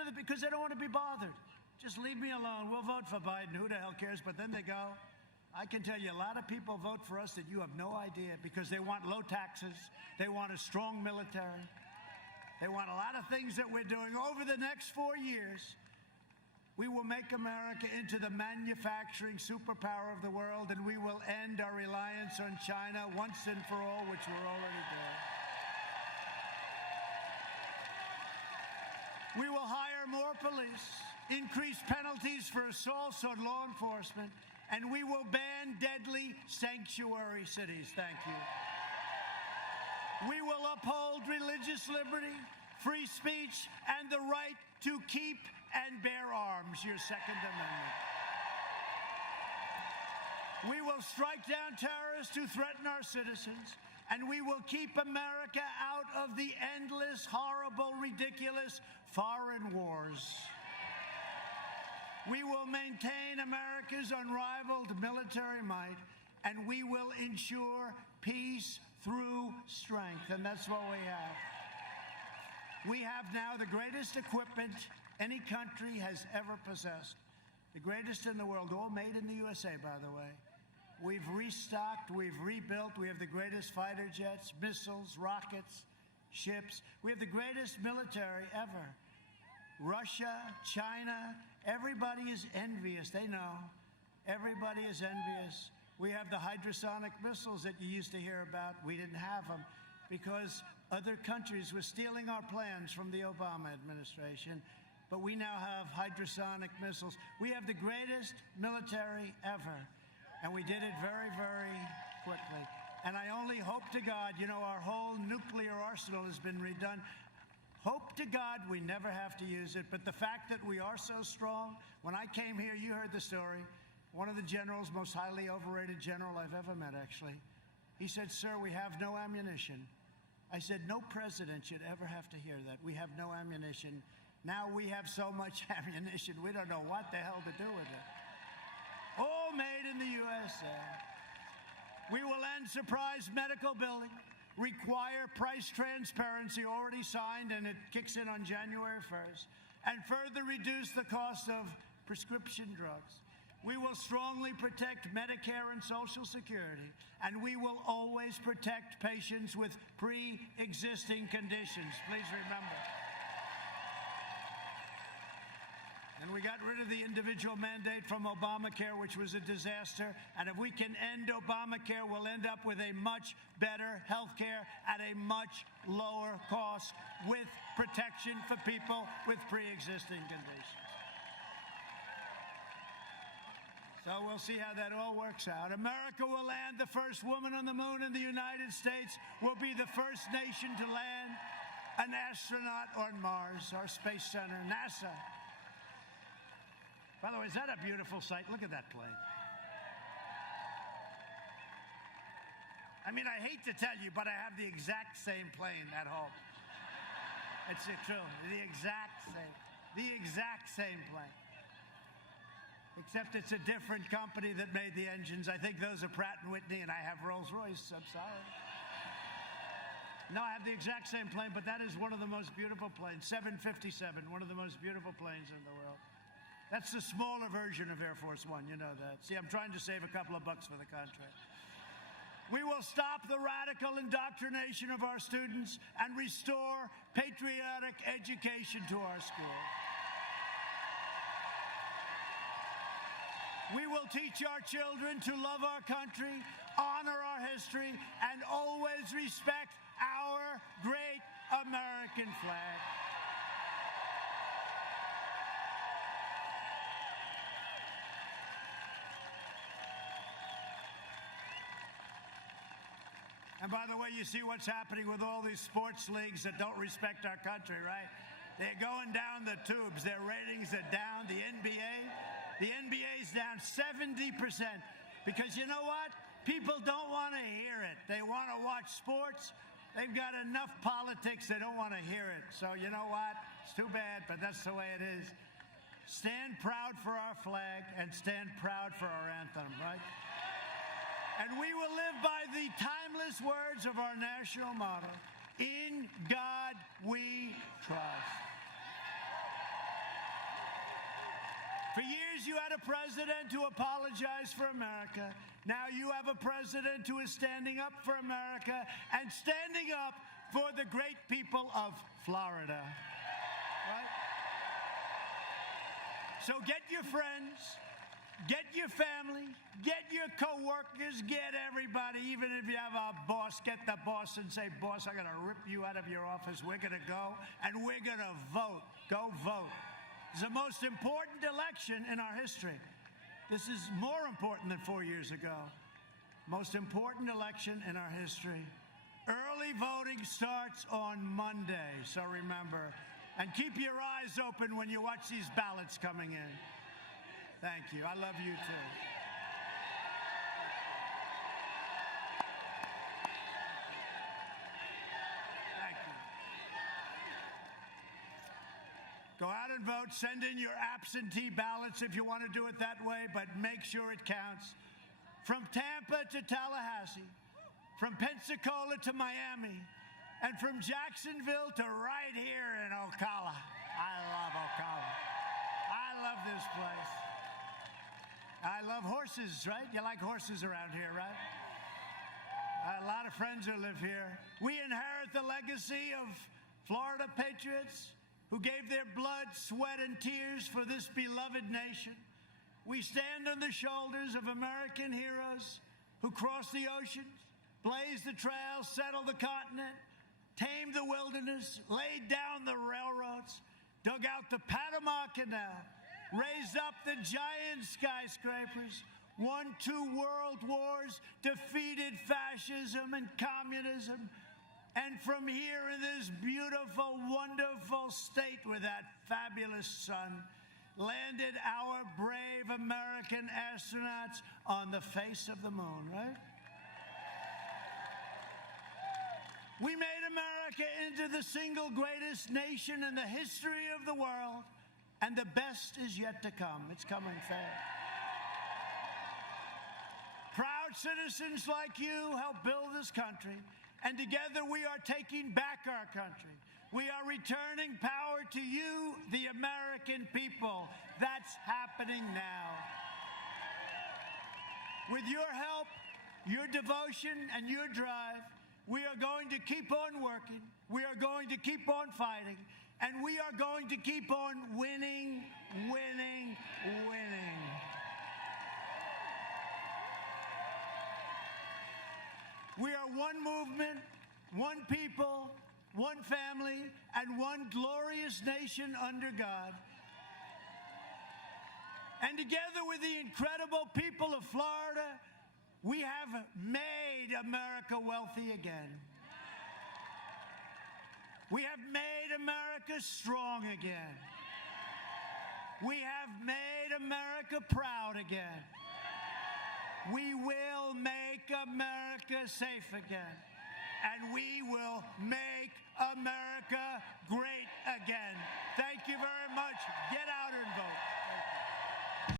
of because they don't want to be bothered. Just leave me alone. We'll vote for Biden. Who the hell cares? But then they go. I can tell you a lot of people vote for us that you have no idea because they want low taxes. They want a strong military. They want a lot of things that we're doing. Over the next 4 years, we will make America into the manufacturing superpower of the world, and we will end our reliance on China once and for all, which we're already doing. We will hire more police, increase penalties for assaults on law enforcement, and we will ban deadly sanctuary cities. Thank you. We will uphold religious liberty, free speech, and the right to keep and bear arms, your Second Amendment. We will strike down terrorists who threaten our citizens. And we will keep America out of the endless, horrible, ridiculous foreign wars. We will maintain America's unrivaled military might, and we will ensure peace through strength. And that's what we have. We have now the greatest equipment any country has ever possessed. The greatest in the world, all made in the USA, by the way. We've restocked, we've rebuilt, we have the greatest fighter jets, missiles, rockets, ships. We have the greatest military ever. Russia, China, everybody is envious. They know. Everybody is envious. We have the hypersonic missiles that you used to hear about. We didn't have them because other countries were stealing our plans from the Obama administration. But we now have hypersonic missiles. We have the greatest military ever. And we did it very, very quickly. And I only hope to God, you know, our whole nuclear arsenal has been redone. Hope to God we never have to use it. But the fact that we are so strong, when I came here, you heard the story. One of the generals, most highly overrated general I've ever met, actually. He said, "Sir, we have no ammunition." I said, "No president should ever have to hear that. We have no ammunition." Now we have so much ammunition, we don't know what the hell to do with it. All made in the USA. We will end surprise medical billing, require price transparency already signed, and it kicks in on January 1st, and further reduce the cost of prescription drugs. We will strongly protect Medicare and Social Security, and we will always protect patients with pre-existing conditions. Please remember. And we got rid of the individual mandate from Obamacare, which was a disaster. And if we can end Obamacare, we'll end up with a much better health care at a much lower cost with protection for people with pre-existing conditions. So we'll see how that all works out. America will land the first woman on the moon, and the United States will be the first nation to land an astronaut on Mars, our space center, NASA. By the way, is that a beautiful sight? Look at that plane. I mean, I hate to tell you, but I have the exact same plane at home. It's true. The exact same plane. Except it's a different company that made the engines. I think those are Pratt & Whitney, and I have Rolls-Royce. I'm sorry. No, I have the exact same plane, but that is one of the most beautiful planes. 757, one of the most beautiful planes in the world. That's the smaller version of Air Force One, you know that. See, I'm trying to save a couple of bucks for the contract. We will stop the radical indoctrination of our students and restore patriotic education to our schools. We will teach our children to love our country, honor our history, and always respect our great American flag. And by the way, you see what's happening with all these sports leagues that don't respect our country, right? They're going down the tubes. Their ratings are down. The NBA's down 70%. Because you know what? People don't want to hear it. They want to watch sports. They've got enough politics. They don't want to hear it. So you know what? It's too bad, but that's the way it is. Stand proud for our flag and stand proud for our anthem, right? And we will live by the timeless words of our national motto, "In God we trust." For years, you had a president who apologized for America. Now you have a president who is standing up for America and standing up for the great people of Florida. Right? So get your friends, get your family, get your coworkers, get everybody. Even if you have a boss, get the boss and say, "Boss, I'm going to rip you out of your office. We're going to go and we're going to vote. Go vote." It's the most important election in our history. This is more important than 4 years ago. Most important election in our history. Early voting starts on Monday, so remember. And keep your eyes open when you watch these ballots coming in. Thank you. I love you too. Go out and vote. Send in your absentee ballots if you want to do it that way, but make sure it counts. From Tampa to Tallahassee, from Pensacola to Miami, and from Jacksonville to right here in Ocala. I love Ocala. I love this place. I love horses, right? You like horses around here, right? A lot of friends who live here. We inherit the legacy of Florida patriots who gave their blood, sweat, and tears for this beloved nation. We stand on the shoulders of American heroes who crossed the oceans, blazed the trails, settled the continent, tamed the wilderness, laid down the railroads, dug out the Panama Canal, raised up the giant skyscrapers, won 2 world wars, defeated fascism and communism, and from here in this beautiful, wonderful state with that fabulous sun, landed our brave American astronauts on the face of the moon, right? We made America into the single greatest nation in the history of the world, and the best is yet to come. It's coming fast. Proud citizens like you helped build this country, and together we are taking back our country. We are returning power to you, the American people. That's happening now. With your help, your devotion, and your drive, we are going to keep on working. We are going to keep on fighting. And we are going to keep on winning, winning, winning. We are one movement, one people, one family, and one glorious nation under God. And together with the incredible people of Florida, we have made America wealthy again. We have made America strong again. We have made America proud again. We will make America safe again. And we will make America